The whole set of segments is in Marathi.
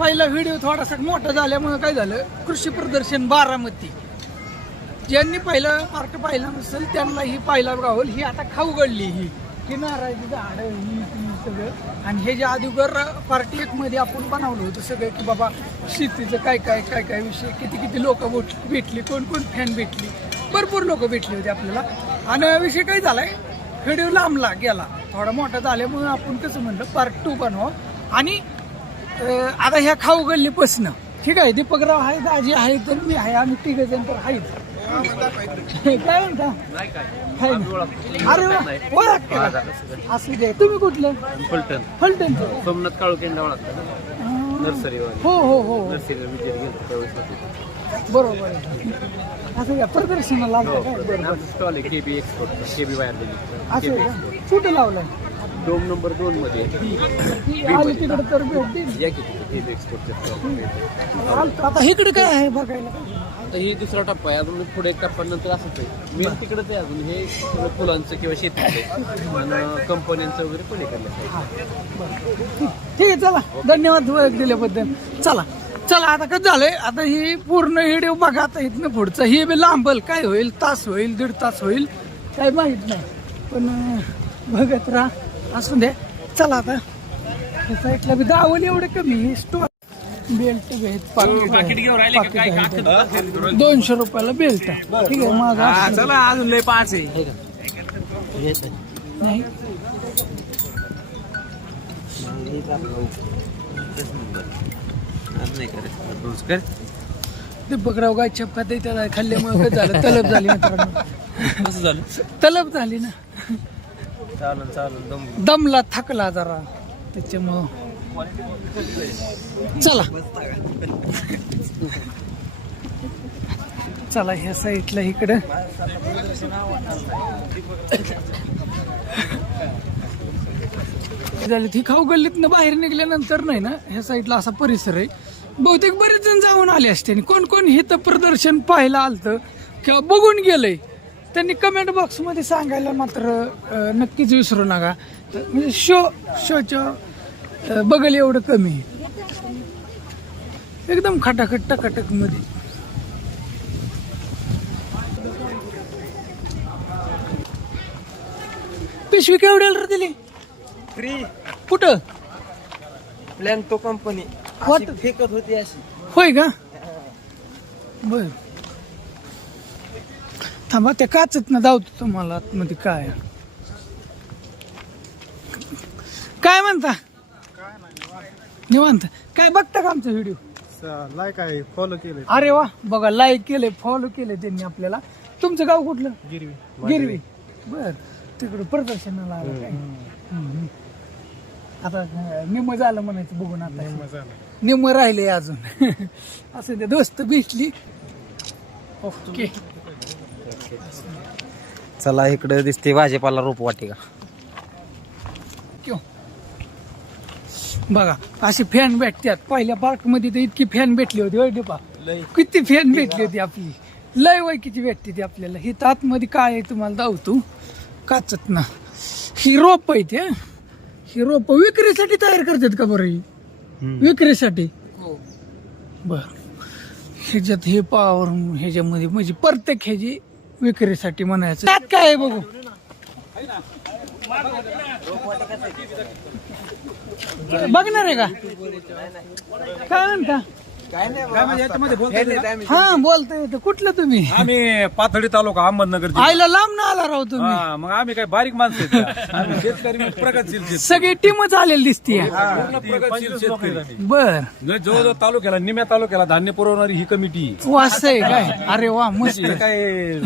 पहिला व्हिडिओ थोडासा मोठा झाल्यामुळे काय झालं, कृषी प्रदर्शन बारामती ज्यांनी पहिलं पार्ट पाहिला नसेल त्यांना ही पाहिला गावल. ही आता खाऊ गळली ही नारळाची झाडं ही सगळं. आणि हे जे अगोदर पार्ट 1 मध्ये आपण बनवलं होतं सगळं की बाबा शेतीचं काय काय काय काय विषय, किती किती लोक भेटली, कोण कोण फॅन भेटली, भरपूर लोक भेटली होती आपल्याला. आणि विषय काय झालाय, व्हिडिओ लांबला गेला, थोडा मोठा झाल्यामुळे आपण कसं म्हणलं पार्ट 2 बनवा. आणि आता ह्या खाऊ गल्लीपासनं ठीक आहे, दीपकराव आहे, दाजी आहे, तर मी आहे, आम्ही 3 जण तर आहेत. काय म्हणता? अरे वा, असू दे. तुम्ही कुठलं? फलटण. फलटण. सोमनाथ काळुकेंडा नर्सरी. हो हो हो नर्सरी बरोबर आहे. असं का प्रदर्शनाला स्टॉल आहे केबी एक्सपोर्ट, केबी वायर दिली. असं कुठं लावलंय? डोम नंबर 2 मध्ये आली तिकडे तर भेट देईल. या किती केबी एक्सपोर्टचे. आता इकडे काय आहे बघायला? आता ही दुसरा टप्पा आहे, अजून पुढे एक टप्पा नंतर असंच आहे. मेन तिकडच आहे अजून, हे सगळं फुलांचं किंवा शेतीचं आणि कंपन्यांचं वगैरे पुढे करण्याचं. ठीक आहे, चला धन्यवाद ओळख दिल्याबद्दल. चला चला आता कसं झालंय, आता ही पूर्ण व्हिडिओ बघा. आता इथनं पुढचं हे बी लांबल, काय होईल, तास होईल, 1.5 तास होईल, काय माहित नाही, पण बघत राहा. असू द्या. चला आता साईडला बी दावल एवढे कमी स्टोर बेल्ट भेट पाकिट आहे. 200 रुपयाला बेल्ट. ठीक आहे माझा. चला अजून लय 5 आहे. नाही दीपकराव गाय चप्पा त्याला खाल्ल्यामुळे काय झालं, तलब झाली मित्रांनो. कसं झालं? तलब झाली ना, चालन दमला, थकला जरा, त्याच्यामुळं. चला चला ह्या साईडला इकडं झाली ती खाऊ गल्लीतनं बाहेर निघल्यानंतर नाही ना, ह्या साईडला असा परिसर आहे. बहुतेक बरेच जण जाऊन आले असते. कोण कोण हे तर प्रदर्शन पाहायला आलतं किंवा बघून गेलंय त्यांनी कमेंट बॉक्स मध्ये सांगायला मात्र नक्कीच विसरू नका. म्हणजे शोच्या बघल एवढं कमी, एकदम खटाखट टकाटक मध्ये. पिशवी केवढ्याला दिली? फ्री. कुठं? प्लॅन तो कंपनी फेकत होती अशी. होय का? बर, थांबा त्या काचत ना धावतो तुम्हाला आतमध्ये. काय काय म्हणता? निवांत. काय बघता का आमचा व्हिडिओ? लाईक आहे, फॉलो केलं. अरे वा, बघा लाईक केलंय, फॉलो केलंय त्यांनी आपल्याला. तुमचं गाव कुठलं? गिरवी. गिरवी. बर, तिकडे प्रदर्शनाला आलं काय? आता निम्म झालं म्हणायचं बघून. आता निम्म राहिले अजून. असं ते दोस्त भेटली. ओके. चला इकडे दिसते भाजीपाला रोप वाटिका. बघा अशी फॅन भेटतात. पहिल्या पार्क मध्ये तर इतकी फॅन भेटली होती. होय डिपा, किती फॅन भेटली होती आपली, लय वय किती भेटते ती आपल्याला. ही आतमध्ये काय आहे तुम्हाला दावतो काचत ना. ही रोप आहे ते, ही रोप विक्रीसाठी तयार करतात का बरं? ही विक्रीसाठी. बर, ह्याच्यात हे पावर ह्याच्यामध्ये म्हणजे प्रत्येक ह्याची विक्रीसाठी म्हणायचं. त्यात काय आहे बघू. बघणार आहे का? काय म्हणता? हा बोलता येतं. कुठलं तुम्ही? आम्ही पाथर्डी तालुका अहमदनगर. आईला लांब ना आला राव तुम्ही. मग आम्ही काय बारीक माणसं आहेत. आम्ही शेतकरी प्रगतशील शेतकरी. सगळी टीमच आलेली दिसते. पूर्ण प्रगतशील शेतकरी. बर, जवळजवळ तालुक्याला, निम्या तालुक्याला धान्य पुरवणारी ही कमिटी. वास आहे काय? अरे वा, मस्त. हे काय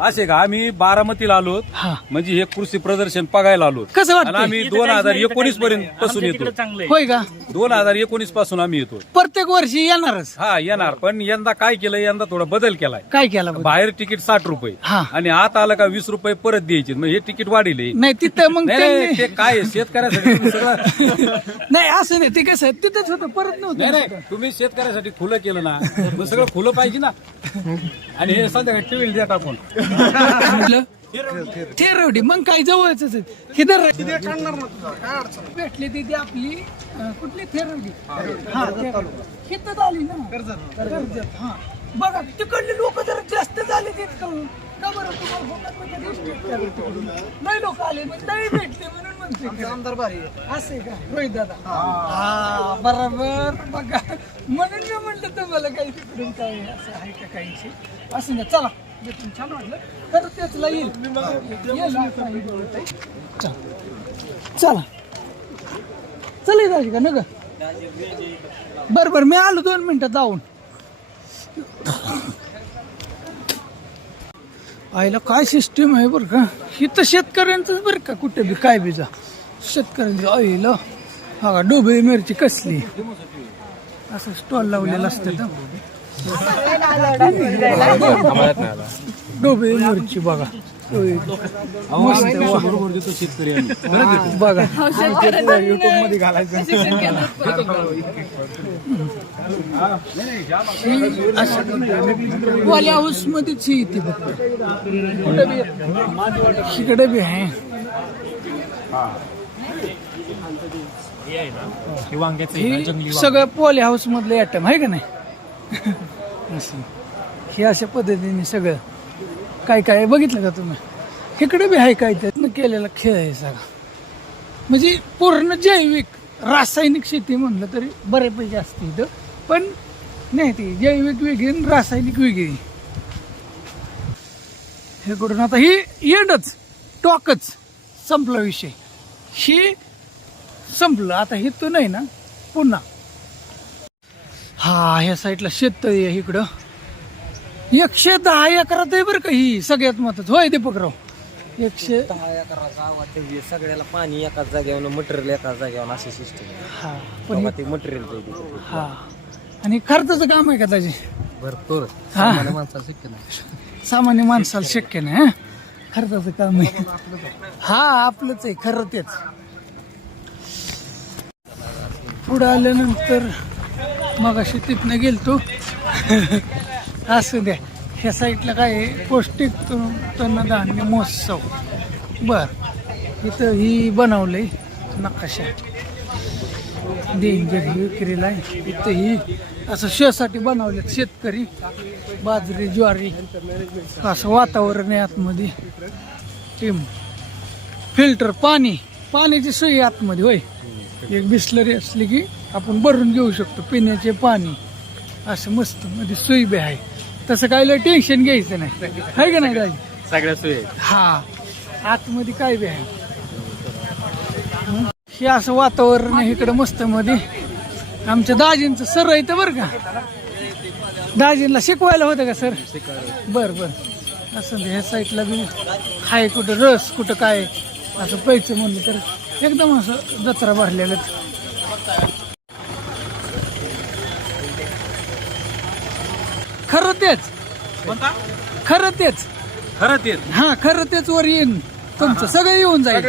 असे का, आम्ही बारामतीला आलो हा, म्हणजे हे कृषी प्रदर्शन बघायला आलो. कसं आणि वाटतं? आम्ही 2019 पर्यंत पासून येतो. होय का? 2019 पासून आम्ही येतो. प्रत्येक वर्षी येणारच. हा येणार, पण यंदा काय केलं, यंदा थोडा बदल केलाय. काय केला बरं? बाहेर तिकीट 60 रुपये हा. आणि आत आलं का 20 रुपये परत द्यायचे. मग हे तिकीट वाढले. नाही तिथं मग नाही त्यांनी- ते काय आहे, शेतकऱ्यासाठी तुम्ही सगळं. नाही असं नाही, ते कसं तिथंच होतं, परत नाही नव्हतं. नाही, तुम्ही शेतकऱ्यासाठी खुलं केलं ना, मग सगळं खुलं पाहिजे ना. आणि हे संध्याकाळी टीव्ही द्या टाकून. म्हटलं थेरवडी मग काय जवळच हे तर भेटली तिथे आपली कुठली थेरवडी हा हिथं आली ना कर्जत हा बघा तिकडले लोक जरा जास्त झाले तिथं का बरं तुम्हाला नाही लोक आले मग नाही भेटले म्हणून म्हणते आमदार भारी असे का रोहित दादा हा बरोबर बघा म्हणून मी म्हटलं तुम्हाला काही तिकडून काय असं आहे का काहीशी असं नाही चला भेटून छान वाटलं तर त्याचला येईल चला चला जायची का न ग बरं मी आलो 2 मिनिटात जाऊन आईला काय सिस्टीम आहे बरं का ही तर शेतकऱ्यांचंच बरं का कुठे बी काय बी जा शेतकऱ्यांचं आईला हा का डोबळी मिरची कसली असं स्टॉल लावलेला असतं डोबळी मिरची बघा बघा युट्यूब मध्ये घालायचं वाली हाऊस मध्येच ही ती फक्त इकडे बी आहे हे सगळं पॉली हाऊस मधले आयटम आहे का नाही हे अशा पद्धतीने सगळं काय काय बघितलं का तुम्ही इकडे बी आहे काय त्यातनं केलेला खेळ आहे सगळा म्हणजे पूर्ण जैविक रासायनिक शेती म्हणलं तरी बऱ्यापैकी असते इथं पण नाही ती जैविक वेगळी आणि रासायनिक वेगळी हे कडून आता ही एंडच टॉकच संपला विषय हे संपलं आता हे तो नाही ना पुन्हा हा ह्या साईडला शेततळी आहे इकडं 110 एकरात आहे बरं का ही सगळ्यात महत्वाचं होय दीपकराव 110 एकराचा आवाज सगळ्याला पाणी एकाच जागेवर मटेरियल एकाच जागेवर अशी सिस्टीम हा पण ते मटेरियल हा आणि खर्चाचं काम आहे का त्याचे भरपूर हा माणसाला शक्य नाही सामान्य माणसाला शक्य नाही हा खर्चाचं काम आहे हा आपलंच आहे खरं तेच पुढं आल्यानंतर मग अशी तिथनं गेलतो असू द्या ह्या साईडला काय आहे पौष्टिक तृणधान्य महोत्सव बर इथं ही बनवलंय नकाशा डेंजर ही विक्रीला आहे इथं ही असं शेसाठी बनवलेत शेतकरी बाजरी ज्वारी असं वातावरण आहे आतमध्ये टीम फिल्टर पाण्याची सोय आतमध्ये होय एक बिस्लरी असली की आपण भरून घेऊ शकतो पिण्याचे पाणी असं मस्त मध्ये सोयी बी आहे तसं काय लय टेन्शन घ्यायचं नाही आहे का नाही दाजी सगळ्या सोयी हा आतमध्ये काय बी आहे हे असं वातावरण आहे इकडं मस्त मध्ये आमच्या दाजींचं सर आहे तर बरं का दाजींना शिकवायला होतं का सर बरं बरं असं ह्या साईडला बी हाय कुठं रस कुठं काय असं प्यायचं म्हणलं तर एकदम असं जत्रा भरलेलं खरं तेच हा खरं तेच वर येईन तुमचं सगळं येऊन जाईल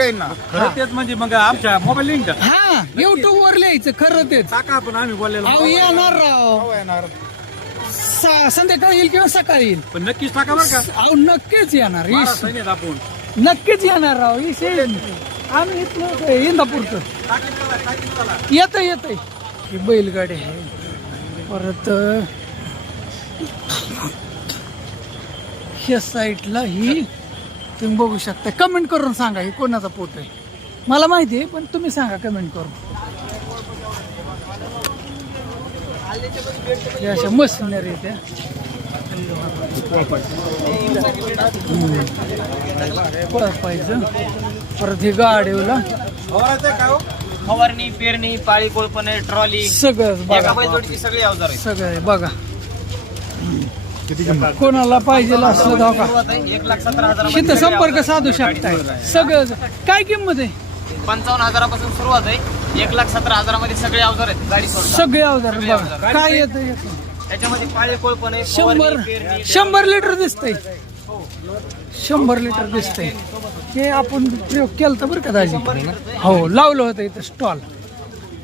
खरं तेच म्हणजे मग आमच्या मोबाईल लिंक हा युट्यूब वर लिहायचं खरं तेच टाका आपण आम्ही बोललेलो अहो येणार राव येणार संध्याकाळी येईल किंवा सकाळी येईल पण नक्कीच टाका बरं का अहो नक्कीच येणार महाराष्ट्राने आपण नक्कीच येणार राव आम्ही इथलं इंदापूरचं येत ही बैलगाडी आहे परत ह्या साईडला ही तुम्ही बघू शकता कमेंट करून सांगा ही कोणाचा फोटो आहे मला माहिती आहे पण तुम्ही सांगा कमेंट करून हे अशा मशिनरी त्या पाहिजे परत ही गाडीला फवारणी पेरणी पाळी कोळपणे ट्रॉली सगळं बघा बैलजोडीची सगळी अवजार आहे सगळं आहे बघा कोणाला पाहिजे असलं धाव का 1,17,000 तिथं संपर्क साधू शकताय सगळं काय किंमत आहे 55,000 सुरुवात आहे 1,17,000 मध्ये सगळे अवजार आहेत गाडी सोडून सगळे अवजार बघा काय येतं त्याच्यामध्ये पाळी कोळपणे 100 लिटर दिसतंय 100 लिटर दिसतंय हे आपण प्रयोग केला तर बरं का दाजी हो लावलं होतं इथं स्टॉल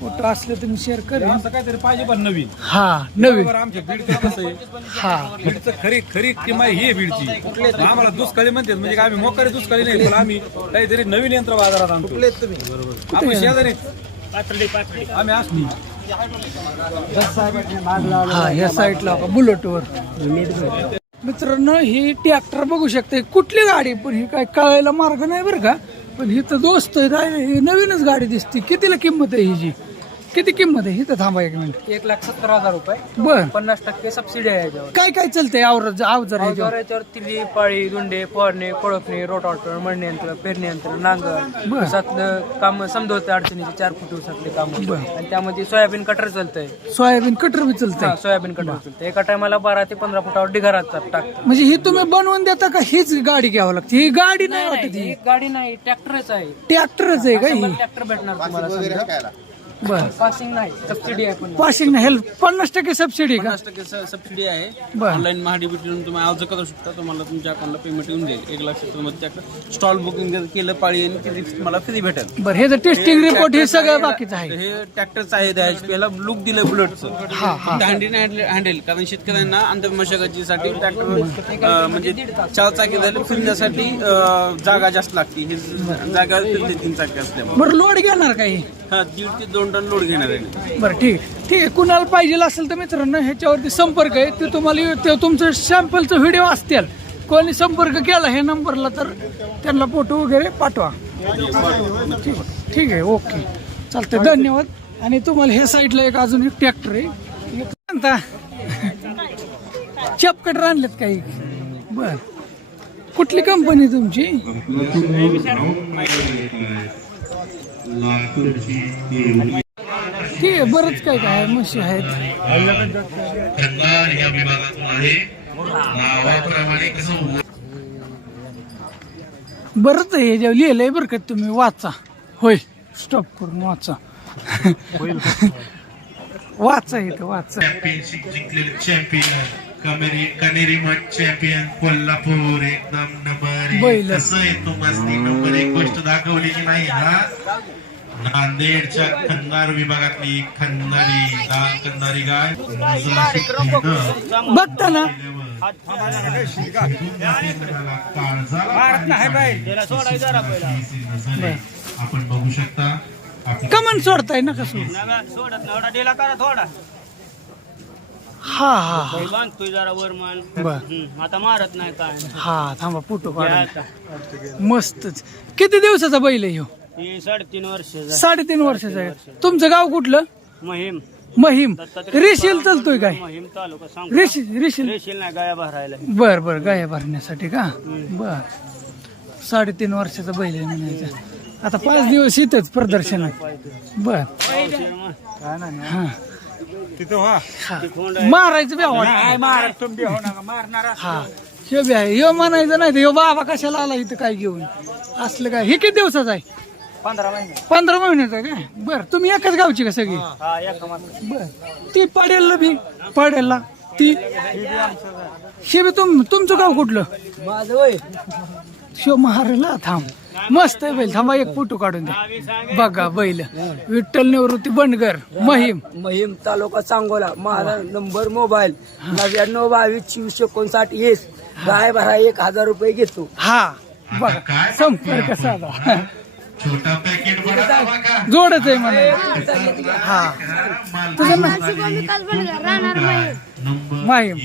फोटो असले तुम्ही शेअर करेन. असं काहीतरी पाहिजे पण नवीन. हा नवीन. बरोबर आमच्या बीडचं कसं आहे, हा बीडचं खरी किंमत ही आहे बीडची. आम्हाला दुष्काळी म्हणतात म्हणजे काय, आम्ही मोकारी दुष्काळी नाही, पण आम्ही काहीतरी नवीन यंत्र बाजारात आणतो. आपण शेजारी आम्ही असली हा या साईडला बुलेटवर. मित्रांनो ही ट्रॅक्टर बघू शकते. कुठली गाडी पण ही काय कळायला मार्ग नाही बरं का. पण ही तर दोस्त ही नवीनच गाडी दिसते. कितीला किंमत आहे हिची? किती किंमत आहे? इथं थांबा एक मिनिट. 1,70,000 रुपये. बर 50% सबसिडी आहे याच्यावर. काय काय चालतंय अवजार ह्याच्यावर? याच्यावर तिली, पाळी, दुंडे, फवारणी, कोळपणी, रोटावटर, मळणी यंत्र, पेरणी यंत्र, नांगर, बरं. उसातलं काम समजवतं अडचणीचे 4 फूट उसातले काम. बरं. आणि त्यामध्ये सोयाबीन कटर चालतंय. सोयाबीन कटर बी चालतंय. सोयाबीन कटर चालतंय. एका टायमाला 12 ते 15 फुटावर ढिगारा टाकतात. म्हणजे ही तुम्ही बनवून देता का? हीच गाडी घ्यावं लागते? ही गाडी नाही वाटत. ही ही गाडी नाही, ट्रॅक्टरच आहे. ट्रॅक्टरच आहे का ही? ट्रॅक्टर भेटणार तुम्हाला समजा. बर पासिंग नाही, सबसिडी आहे. पण पासिंग नाही, हेल्प 50% सबसिडी का? 50% सबसिडी आहे. बरं. ऑनलाईन महाडीबीटीवरून तुम्ही अर्ज करू शकता. तुम्हाला तुमच्या अकाउंटला पेमेंट येऊन जाईल. 1,00,000 मध्ये स्टॉल बुकिंग केलं पाळी आणि किती तुम्हाला फ्री भेटेल. बरं हे टेस्टिंग रिपोर्ट हे सगळं बाकीचं आहे. हे ट्रॅक्टरचं आहे 10 HP ला लुक दिलं बुलेटचं. हा हा हँडेल कारण शेतकऱ्यांना अंतर्मशागतीसाठी ट्रॅक्टर म्हणजे 4 चाकी झाले फिरण्यासाठी जागा जास्त लागते. ही जागा फिरते 3 चाकी असल्यामुळे. बरं लोड घेणार काही? हा 1.5 ते 2 टन लोड घेणार आहे. बरं ठीक आहे. कुणाला पाहिजे असेल तर मित्रांनो ह्याच्यावरती संपर्क आहे. ते तुम्हाला ते तुमचं सॅम्पलचं व्हिडिओ असतील. कोणी संपर्क केला हे नंबरला तर त्यांना फोटो वगैरे पाठवा. ठीक आहे ओके चालतंय धन्यवाद. आणि तुम्हाला हे साईडला एक अजून एक ट्रॅक्टर आहे. चपकटर आणलेत काही? बर कुठली कंपनी तुमची? ठीक आहे बरंच काय काय म्हशी आहेत. बरंच आहे जेव्हा लिहिलंय बरं का तुम्ही वाचा. होय स्टॉप करून वाचा. वाचा इथं वाचा. चॅम्पियनशिप जिंकलेले चॅम्पियन कनेरी मठ चॅम्पियन कोल्हापूर एकदम नंबर बैल. कसं आहे तुम्हाला नंबर 1 गोष्ट दाखवली की नाही ना. नांदेडच्या खंदार विभागातली खंदारी दाल कंदारी गाय बघता ना आपण बघू शकता. कमन सोडताय ना कसं? हा हा हा बर आता मारत नाही काय. हा थांबा फोटो काढा. मस्तच. किती दिवसाचा बैल आहे ह्यो? 3.5 वर्ष 3.5 वर्षाचा आहे. तुमचं गाव कुठलं? महिम महिम. रेशील चालतोय काय? महिम तालुका सांग. रेशील रेशील नाही गाया भरायला. बर बर गाया भरण्यासाठी का? बर 3.5 वर्षाचा बैल आहे म्हणायचं. आता 5 दिवस इथंच प्रदर्शनात. बर हा मारायचं बी हा ह्यो बी आहे. ह्यो म्हणायचं नाही तर ह्यो बाबा कशाला आला इथं काय घेऊन असलं काय? हे किती दिवसाचं आहे? 15 महिन्याचं आहे काय? बर तुम्ही एकाच गावची का सगळी? बर ती पडेल बी पडेल ती हे बी तुमचं गाव कुठलं? माझं वय शिव महाराला थांब मस्त आहे बैल. थांबा एक फोटो काढून द्या. बघा बैल विठ्ठल निवृत्ती बंडगर महिम तालुका सांगोला. माझा नंबर मोबाईल 99222459 गाय भरा 1,000 रुपये घेतो. हा बघा संपर्क साधा. छोटा पॅकेट बडा दावा का जोडच आहे मला. हा तुझं माहीम.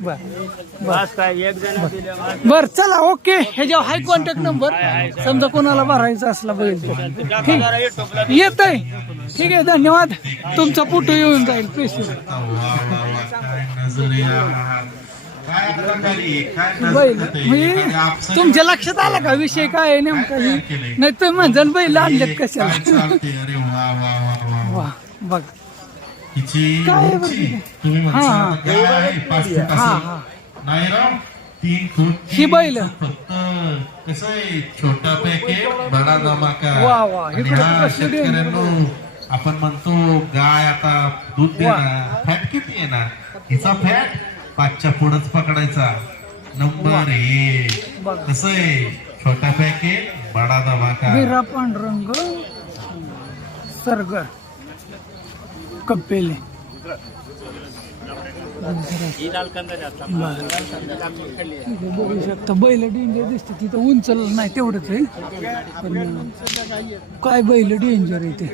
बर बस काय एक जण दिल्या बर चला ओके. ह्याच्यावर हाय कॉन्टॅक्ट नंबर. समजा कोणाला भरायचा असला बैल तर ठीक येत आहे. ठीक आहे धन्यवाद. तुमचा फोटो येऊन जाईल पेशल. बैल म्हणजे तुमच्या लक्षात आला का विषय काय आहे नेमका? नाही तर म्हणजे बैल आणलेत कशाला? वा बघ काय आहे बरं तिथे? हा हा नाही राव 3 फूट ही बैल फक्त कसं आहे छोटा पॅकेट बडा धमाका. वा वा आणि इकडे हा कसं दे. शेतकऱ्यांनो आपण म्हणतो गाय आता दूध देणार फॅट किती येणार? हिचा फॅट 5च्या पुढंच पकडायचा. नंबर 1 कसं आहे छोटा पॅकेट बडा धमाका. बिरा पांडुरंग सरगर कप्पेले बघू शकता बैल डेंजर दिसते तिथं उंचल नाही तेवढंच आहे पण काय बैल डेंजर आहे ते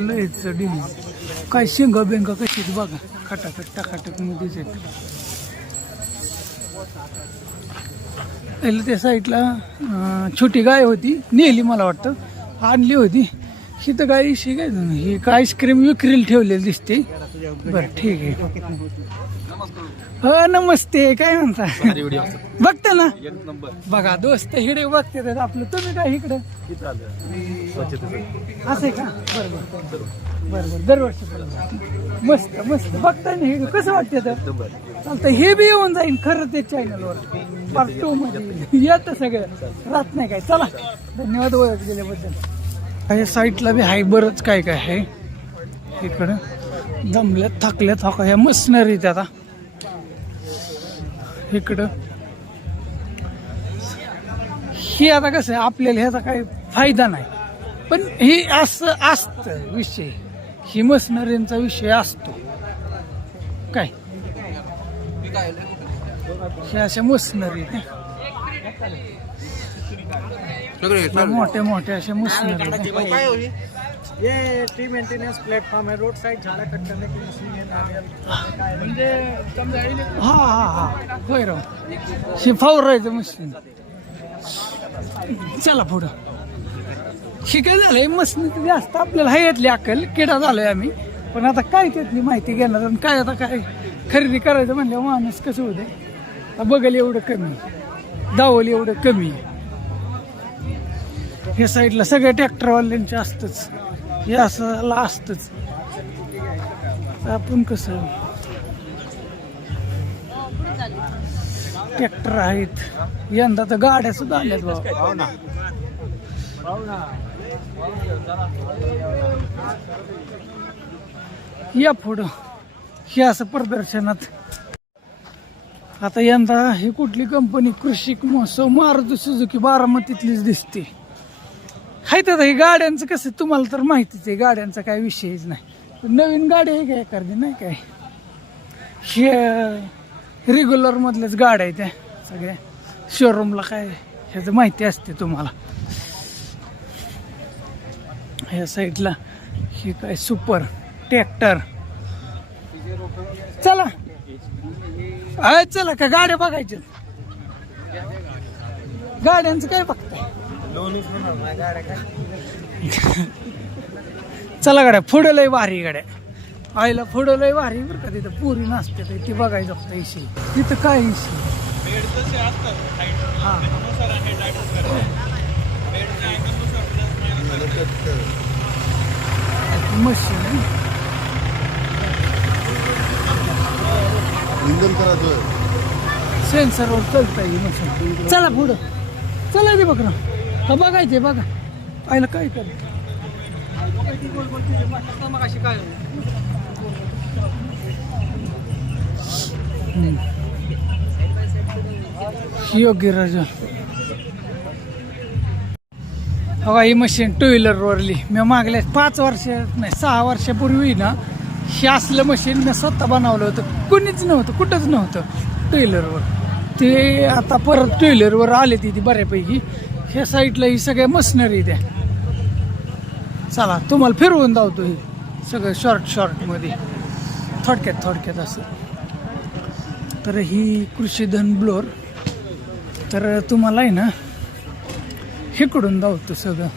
लयच डेंजर काय शेंगा बेंगा कशी बघा खटाखट टाकाटक मध्येच आहेत त्या साईडला छोटी गाय होती नेली मला वाटतं आणली होती ही तर गाय काय ही काय आईस्क्रीम विक्रीला ठेवलेली दिसते बरं ठीक आहे हो नमस्ते काय म्हणता बघता ना बघा दोस्त हिडे बघते आपलं तुम्ही काय इकडं असं आहे का बरोबर बरोबर दरवर्षी मस्त मस्त बघताय ना हे कसं वाटतं तर चालतं हे बी येऊन जाईल खरं ते चॅनलवर पार्ट 2 मध्ये येतं सगळं राहत नाही काय चला धन्यवाद ओळख दिल्याबद्दल या साईटला बी आहे बरंच काय काय आहे इकडं जमल्यात थकल्यात थका ह्या मशनरीत आता इकडं ही आता कसं आहे आपल्याला ह्याचा काही फायदा नाही पण ही असं असतं विषय ही मशनरींचा विषय असतो काय हे अशा मशनरी मोठ्या मोठ्या अशा मशनरी ये ट्री मेंटेनेंस प्लेटफॉर्म है रोड साइड झाड़ा कट करने की मशीन है म्हणजे हा हा हा होय राव हे फवारायचं मशीन चला पुढं हे काय झालंय मशीन जास्त आपल्याला हयातली अक्कल किडा झालोय आम्ही पण आता काय त्यातली माहिती घेणार आणि काय आता काय खरेदी करायचं म्हणल्यावर माणूस कसं होते आता बघल एवढं कमी दावल एवढं कमी ह्या साईडला सगळ्या ट्रॅक्टरवाल्यांचे असतंच हे असं असतंच आपण कसं ट्रॅक्टर आहेत यंदा तर गाड्या सुद्धा आल्यात बाबा या पुढं हे असं प्रदर्शनात आता यंदा ही कुठली कंपनी कृषी महोत्सव मारुती सुझुकी बारामतीतलीच दिसते हाय तर ही गाड्यांचं कसं तुम्हाला तर माहितीच आहे गाड्यांचा काय विषयच नाही नवीन गाडी आहे काय एखादी नाही काय हे रेग्युलर मधल्याच गाड्या आहेत त्या सगळ्या शोरूमला काय ह्याचं माहिती असते तुम्हाला ह्या साईडला हे काय सुपर ट्रॅक्टर चला चला का गाड्या बघायच्या गाड्यांचं काय बघताय चला गाड्या पुढं लय भारी गाड्या आईला पुढं लय भारी बरं का तिथं पुरी नसते ती बघायचं फक्त इशी तिथं काय इशी हा मशीन सेन्सरवर चालत आहे मशीन चला पुढं चला ते बघ ना का बघायचे बघा आईला काय कर योग्य राजा बघा ही मशीन 2 व्हीलरवरली मी मागल्या 5 वर्ष नाही 6 वर्षापूर्वी ना हे असलं मशीन मी स्वतः बनवलं होतं कुणीच नव्हतं कुठंच नव्हतं 2 व्हीलरवर ते आता परत 2 व्हीलरवर आले ती बऱ्यापैकी ह्या साईडला ही सगळ्या मशनरी द्या चला तुम्हाला फिरवून धावतो हे सगळं शॉर्ट मध्ये थोडक्यात असं तर ही कृषीधन ब्लोअर तर तुम्हाला आहे ना हिकडून धावतो सगळं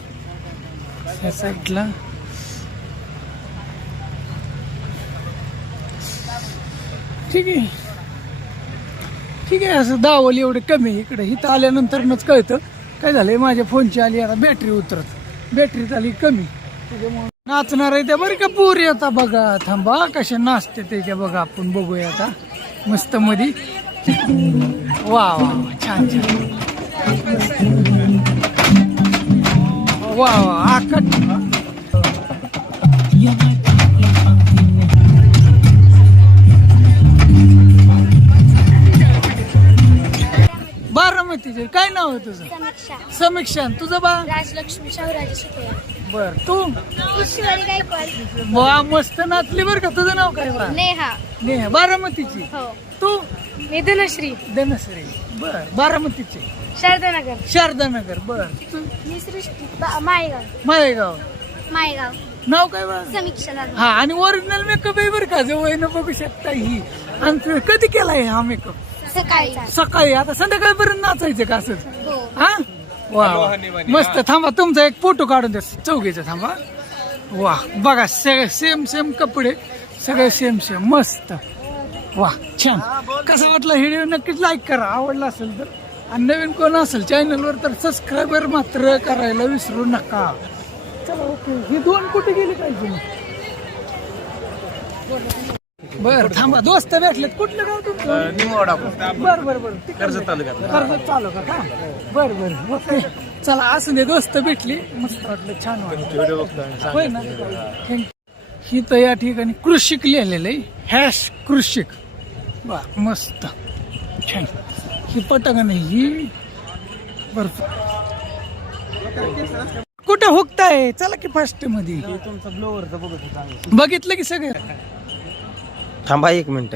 ह्या साईडला ठीक आहे असं दावल एवढे कमी इकडे इथं आल्यानंतरच कळतं काय झालंय माझ्या फोनची आली आता बॅटरीत आली कमी त्याच्यामुळे नाचणार आहे त्या बरं का पोरी आता बघा थांबा कशा नाचते त्याच्या बघा आपण बघूया आता मस्त मध्ये वा छान वा आकट बारामती बारामतीचे. काय नाव आहे तुझं? समीक्षा समीक्षा. तुझं बा? राजलक्ष्मी शाहूराजे शिकवला. बर. तू? ईश्वरी गायकवाड. वा मस्त नाचली बर का. तुझं नाव काय बा? नेहा. नेहा. बारामतीची. हो. तू? मी धनश्री. धनश्री. बर. बारामतीची. शारदानगर. शारदानगर. बर. तू? मी सृष्टी माळेगाव. माळेगाव. माळेगाव. नाव काय बा? समीक्षा लागला. हा. आणि ओरिजिनल मेकअप आहे बरं का, जवळ बघू शकता ही. आणि तू कधी केलाय हा मेकअप? सकाळी. सकाळी. आता संध्याकाळपर्यंत नाचायचं का असंच? हो. हा. वा वा. मस्त. थांबा तुमचा एक फोटो काढून द्या चौघीचा. थांबा. वा बघा सेम सेम कपडे, सगळे सेम सेम. मस्त. वा छान. कसा वाटला व्हिडिओ नक्कीच लाईक करा, आवडला असेल तर. आणि नवीन कोण असेल चॅनलवर तर सबस्क्राईबर मात्र करायला विसरू नका. चला ओके. ही दोन कुठे गेली पाहिजे? बर थांबा. दोस्त भेटलेत. कुठलं गाव तुमचं? बर बर बर. कर्जत तालुका का? बर बर ओके. चला असं दे. दोस्त भेटली, मस्त वाटलं, छान वाटलं. होय ना. थँक्यू. ही तर या ठिकाणी कृषिक लिहिलेलं आहे. हॅश कृषिक. बर मस्त छान. ही पटकन नाही ही. बरं कुठं हुकताय? चला की फास्ट मध्ये. तुमचं ब्लोवरचं बघत होता आम्ही. बघितलं की सगळं? थांबा एक मिनिट.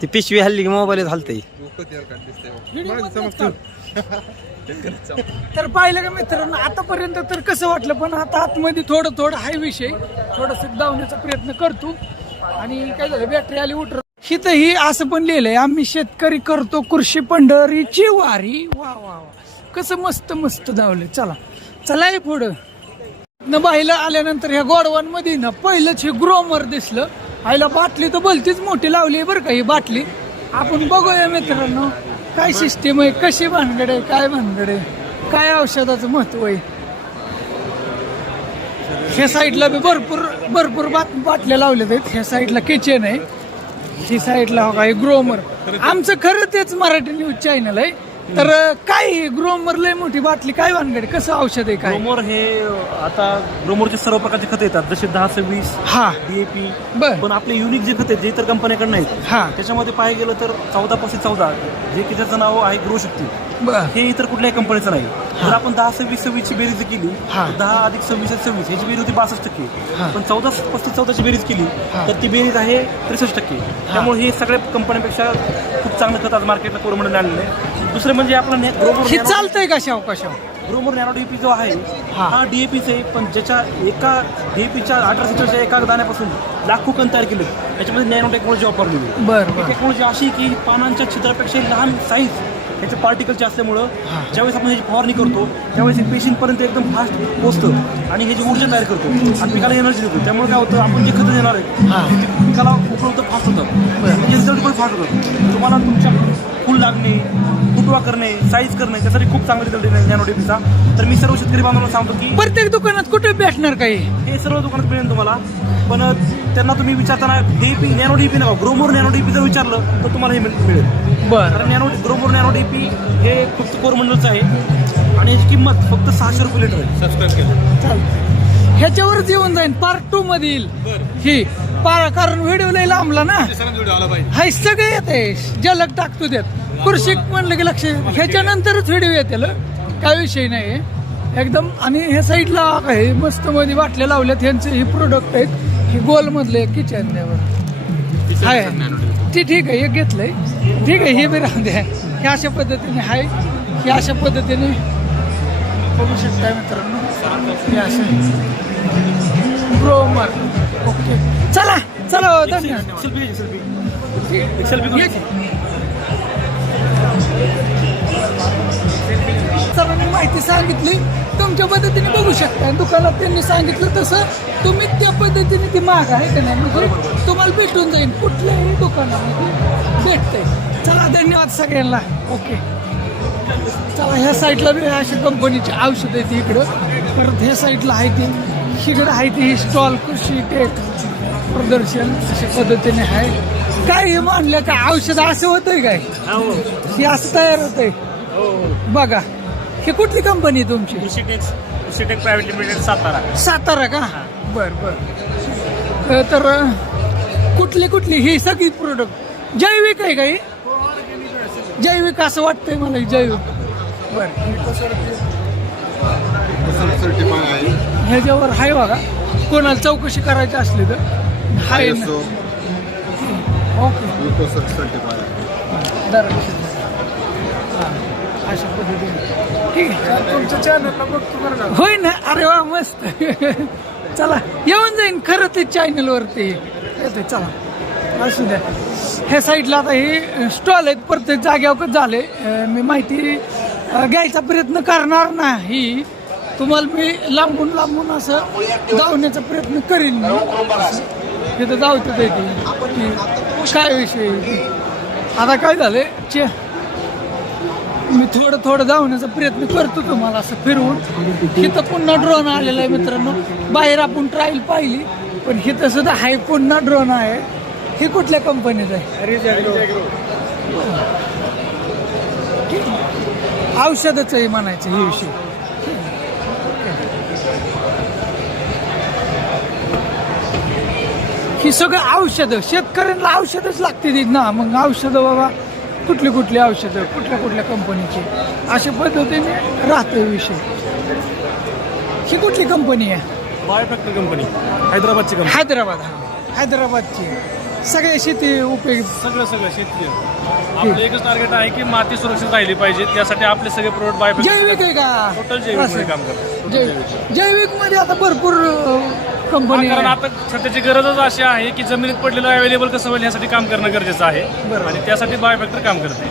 ती पिशवी हल्ली की मोबाईल हलतंय. तर पाहिलं का मित्रांनो, आतापर्यंत तर कसं वाटलं, पण आता आतमध्ये थोडं थोडं हाय विषय थोडस धावण्याचा प्रयत्न करतो. आणि काय झालं, बॅटरी आली उतर. हिथं ही असं पण लिहिलंय, आम्ही शेतकरी करतो कृषी पंढरीची वारी. वा वा वा. कसं मस्त मस्त धावले. चला चला हे पुढं न. बाहेर आल्यानंतर ह्या गोडवान मध्ये ना पहिलंच हे ग्रोमर दिसलं. आईला बाटली तर भलतीच मोठी लावली आहे बरं का ही बाटली. आपण बघूया मित्रांनो काय सिस्टीम आहे, कशी भानगड आहे, काय भानगड आहे, काय औषधाचं महत्व आहे. ह्या साईडला बी भरपूर भरपूर बाटल्या लावल्यात आहेत. ह्या साईडला किचन आहे, ही साईडला काय ग्रोमर. आमचं खरं तेच मराठी न्यूज चॅनल आहे. तर काय ग्रोमर लय मोठी बाटली, काय भानगड, कसं औषध आहे काय? ग्रोमर हे आता ग्रोमरचे सर्व प्रकारचे खत येतात, जसे 10-26 हा DAP. बर. पण आपले युनिक जे खत आहेत जे इतर कंपन्याकडे नाहीत, हा त्याच्यामध्ये पाहायला गेलं तर 14/14 जे की त्याचं नाव आहे ग्रो शक्ती. बर. हे इतर कुठल्याही कंपनीचं नाही. जर आपण 10-26 ची बेरीज केली हा. तर 10 अधिक 26 ह्याची बेरीज होती 62%. हा. पण 14/14 ची बेरीज केली हा. तर ती बेरीज आहे 63%. त्यामुळे हे सगळ्या कंपन्यांपेक्षा खूप चांगलं खत आज मार्केटला कोरमंडळ आणलेलं आहे. दुसरं म्हणजे आपलं हे चालतंय कशा अवकाशावर? ग्रोमर नॅनो DAP जो आहे हा. हा DAPच आहे, पण ज्याच्या एका DAPच्या 18 सीटरच्या एका दाण्यापासून लाखो कण तयार केले. त्याच्यामध्ये नॅनो टेक्नॉलॉजी वापरलेली आहे. बर ही टेक्नॉलॉजी अशी की पानांच्या छिद्रापेक्षा लहान साईज ह्याचे पार्टिकलचे असल्यामुळं ज्यावेळेस आपण ह्याची फवारणी करतो त्यावेळेस हे पेशींपर्यंत एकदम फास्ट पोहोचतं आणि ह्याची ऊर्जा तयार करतो आणि पिकाला एनर्जी देतो. त्यामुळे काय होतं, आपण जे खतं देणार आहे ते पिकाला उपलब्ध फास्ट होतं, म्हणजे रिझल्ट पण फास्ट होतं. तुम्हाला तुमच्या फुल लागणे, फुटवा करणे, साईज करणे, त्यासाठी खूप चांगला रिझल्ट आहे नॅनो DAPचा. तर मी सर्व शेतकरी बांधवांना सांगतो की प्रत्येक दुकानात कुठे भेटणार काही? हे सर्व दुकानात मिळेल तुम्हाला. पण त्यांना तुम्ही विचारताना DAP नॅनो DAP नका, ग्रोमर नॅनो DAP जर विचारलं तर तुम्हाला हे मिळेल. बर. कारण ग्रोमर नॅनो DAP हे फक्त कोरमंडलचं आहे आणि याची किंमत फक्त 600 रुपये लिटर आहे. सबस्क्राईब केलं. चालतंय. ह्याच्यावरच येऊन जाईल पार्ट 2 मध्ये येईल ही. कारण व्हिडिओ लय लांबला ना, हाय सगळे येते जलक टाकतो त्यात. कृषिक म्हणलं की लक्ष, ह्याच्यानंतरच व्हिडिओ येतील, काय विषय नाही एकदम. आणि ह्या साईडला आहे मस्त मध्ये बाटल्या लावल्यात. ह्यांचे हे प्रोडक्ट आहेत. हे गोल मधले किचन हाय ती ठीक आहे, एक घेतलंय ठीक आहे. हे बी राहून द्या. हे अशा पद्धतीने हाय, हे अशा पद्धतीने बघू शकता मित्रांनो. हे असं ग्रोमर. ओके चला चला धन्यवाद. सरांनी माहिती सांगितली तुमच्या पद्धतीने बघू शकता. दुकानात त्यांनी सांगितलं तसं तुम्ही त्या पद्धतीने ती माग आहे का नाही, म्हणजे तुम्हाला भेटून जाईल कुठल्याही दुकानामध्ये भेटतंय. चला धन्यवाद सगळ्यांना. ओके चला. ह्या साईडला बी अशा कंपनीची औषध आहे ती इकडं. परत ह्या साईडला आहे ती, इकडं आहे ती स्टॉल कृषी टेक प्रदर्शन अशा पद्धतीने आहे. काय हे मानलं का औषध असं होतंय काय, हे असं तयार होतंय बघा. हे कुठली कंपनी आहे तुमची? ईशीटेक प्रायव्हेट लिमिटेड सातारा. सातारा का? बर बर. तर कुठली ही सगळी प्रोडक्ट जैविक आहे काही? जैविक असं वाटतंय मला, जैविक. बरं, ह्याच्यावर आहे बघा, कोणाला चौकशी करायची असली तर आहे ना. ओके, हां, अशा पद्धतीने ठीक आहे. तुमच्या चॅनलला बघतो बरं का. होय ना, अरे वा मस्त. चला येऊन जाईन खरं ते चॅनलवरती येते. चला असू द्या. ह्या साईडला आता हे स्टॉल आहेत, प्रत्येक जाग्यावर झाले. मी माहिती घ्यायचा प्रयत्न करणार नाही, तुम्हाला मी लांबून लांबून असं धावण्याचा प्रयत्न करीन. मी तिथं धावतो ते काय विषय. आता काय झालं, मी थोडं धावण्याचा प्रयत्न करतो तुम्हाला असं फिरवून. इथं पुन्हा ड्रोन आलेला आहे मित्रांनो. बाहेर आपण ट्रायल पाहिली, पण इथं सुद्धा हाय पुन्हा ड्रोन आहे. हे कुठल्या कंपनीचं आहे? औषधच आहे म्हणायचं हे विषय. ही सगळं औषधं, शेतकऱ्यांना औषधच लागते ना. मग औषधं बाबा कुठली कुठली औषधं, कुठल्या कंपनीची, अशा पद्धतीने राहतो विषय. ही कुठली कंपनी आहे? बायोफॅक्टर कंपनी, हैदराबादची कंपनी. हैदराबाद. हा, हैदराबादची. सगळ्या शेती उपयोगी. सगळं शेतकरी. आपलं एकच टार्गेट आहे की माती सुरक्षित राहिली पाहिजे, त्यासाठी आपले सगळे प्रोडक्ट बायोफॅक्टर जैविक आहे का? टोटल जैविक काम करतात. जैविक मध्ये आता भरपूर कंपनी कारण आहे. आता सध्याची गरजच अशी आहे की जमिनीत पडलेलं अवेलेबल कसं होईल यासाठी काम करणं गरजेचं आहे. आणि त्यासाठी बायोफॅक्टर काम करते.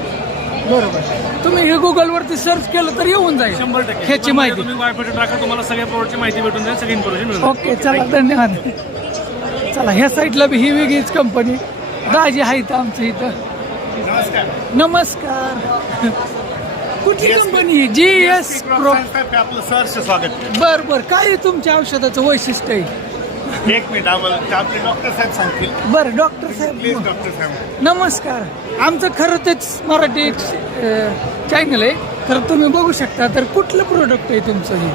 बरोबर. तुम्ही हे गुगलवरती सर्च केलं तर येऊन जाईल 100% ह्याची माहिती. तुम्ही बायोफॅक्टर टाका, तुम्हाला सगळ्या प्रोडक्टची माहिती भेटून जाईल, सगळी इन्फॉर्मेशन मिळून ओके, चला धन्यवाद. चला ह्या साईडला बी ही वेगळीच कंपनी. दाजी आहेत आमच्या इथं. नमस्कार. कुठली कंपनी आहे? GS pro. आपलं सहर्ष स्वागत. बर, काय आहे तुमच्या औषधाचं वैशिष्ट्य आहे? एक मिनिट आम्हाला आपले डॉक्टर साहेब सांगतील. बरं, डॉक्टर साहेब. डॉक्टर साहेब नमस्कार. आमचं खरं तेच मराठी चॅनल आहे, खरं तुम्ही बघू शकता. तर कुठलं प्रोडक्ट आहे तुमचं? हे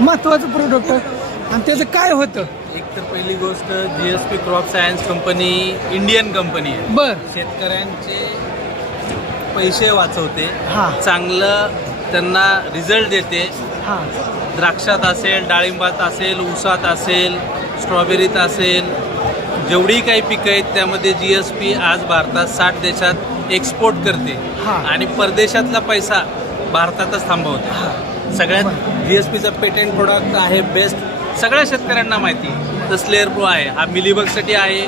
महत्वाचं प्रोडक्ट आणि त्याचं काय होतं? एक तर पहिली गोष्ट, GSP crop science company Indian company आहे. बर, शेतकऱ्यांचे पैसे वाचवते, हा. चांगलं त्यांना रिझल्ट देते. हां, द्राक्षात असेल, डाळिंबात असेल, ऊसात असेल, स्ट्रॉबेरीत असेल, जेवढी काही पिकं आहेत त्यामध्ये GSP आज भारतात 60 देशात एक्सपोर्ट करते. हा. आणि परदेशातला पैसा भारतातच थांबवते. सगळ्यात GSPचं पेटेंट प्रोडक्ट आहे बेस्ट, सगळ्या शेतकऱ्यांना माहिती. तर स्लेअर प्रो आहे, हा मिलीबगसाठी आहे,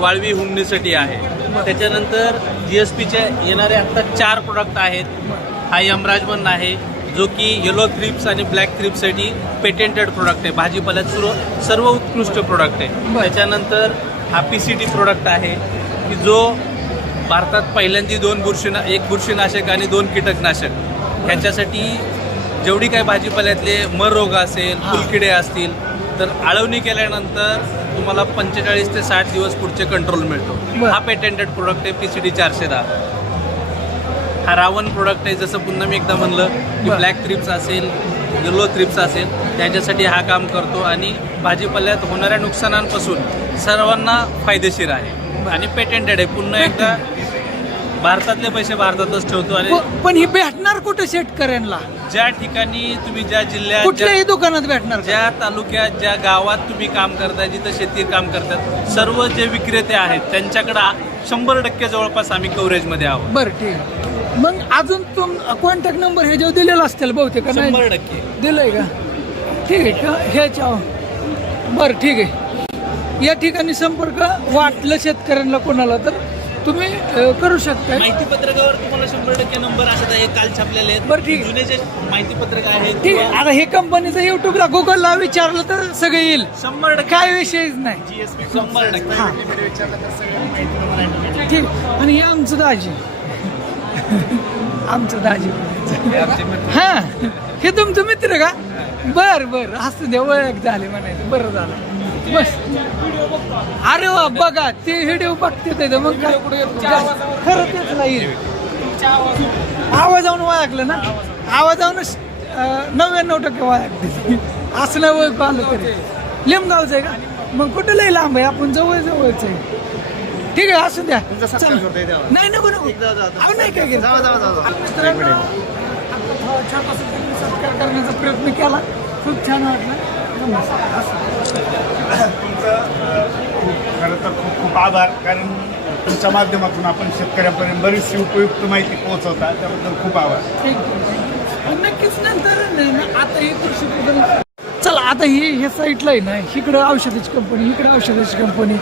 वाळवी हुमणीसाठी आहे. त्याच्यानंतर GSPचे येणारे आत्ता 4 प्रोडक्ट आहेत. हा यमराज म्हणून आहे, जो की येलो थ्रिप्स आणि ब्लॅक थ्रिप्ससाठी पेटेंटेड प्रोडक्ट आहे. भाजीपाल्यात सर्व उत्कृष्ट प्रोडक्ट आहे. त्याच्यानंतर हा PCT प्रोडक्ट आहे की जो भारतात पहिल्यांदा एक बुरशीनाशक आणि 2 कीटकनाशक ह्याच्यासाठी जेवढी काही भाजीपाल्यातले मर रोग असेल, फुलकिडे असतील, तर आळवणी केल्यानंतर तुम्हाला 45 ते 60 दिवस पुढचे कंट्रोल मिळतो. हा पेटेंटेड प्रोडक्ट आहे PCT 410. हा रावण प्रोडक्ट आहे, जसं पुन्हा मी एकदा म्हणलं की ब्लॅक थ्रिप्स असेल, येलो थ्रिप्स असेल, त्याच्यासाठी हा काम करतो आणि भाजीपाल्यात होणाऱ्या नुकसानांपासून सर्वांना फायदेशीर आहे आणि पेटेंटेड आहे. पुन्हा एकदा भारतातले पैसे भारतातच ठेवतो. आणि पण ही भेटणार कुठे शेतकऱ्यांना? ज्या ठिकाणी तुम्ही, ज्या जिल्ह्यात, कुठल्याही दुकानात भेटणार? ज्या तालुक्यात, ज्या गावात तुम्ही काम करताय, जिथं शेती काम करतात, सर्व जे विक्रेते आहेत त्यांच्याकडे 100% जवळपास आम्ही कव्हरेजमध्ये आहोत. बरं, ठीक आहे. मग अजून कॉन्टॅक्ट नंबर हे जेव्हा दिलेला असतील बहुतेक, 100% दिलंय का? ठीक आहे का ह्याच्या? बरं, ठीक आहे. या ठिकाणी संपर्क वाटलं शेतकऱ्यांना कोणाला तर तुम्ही करू शकता. माहिती पत्रकावर तुम्हाला 100% नंबर असत आहे, काल छापलेले आहेत. बरं, ठीक आहे. जुने जे माहिती पत्रक आहेत, ठीक आहे. आता हे कंपनीचं युट्यूबला गुगलला विचारलं तर सगळं येईल. 100% काय विषयच नाही. GSP 100%. हां, विचारलं तर सगळं माहिती तुम्हाला. ठीक. आणि हे आमचं दाजी. आमचं दाजी. हां, हे तुमचं मित्र का? बर, असं दे, ओळख झाली म्हणायचं. बरं झालं, बस. अरे वा, बघा ते व्हिडिओ बघते ते, मग काय खरं तेच नाही. आवाजावरून ओळखलं ना? आवाजावरूनच 99% ओळखते. असं नाही ओळख आलं तरी. लिमगावचं आहे का? मग कुठं लई लांब आहे? आपण जवळच आहे. ठीक आहे असू द्या तुमचा सत्कार चला. करता येते आम्हाला. नाही नको नको अहो, नाही काय केलं. मित्रांनो, आता छोटासा त्यांनी सत्कार करण्याचा प्रयत्न केला खूप छान वाटलं नमस्कार. खरं तर खूप खूप आभार, कारण तुमच्या माध्यमातून आपण शेतकऱ्यांपर्यंत बरीचशी उपयुक्त माहिती पोहोचवता, त्याबद्दल खूप आभार. नक्कीच नंतर नाही ना, आता ही कृषी प्रधान- चला आता ही ह्या साईडला आहे ना, इकडं औषधाची कंपनी, इकडे औषधाची कंपनी,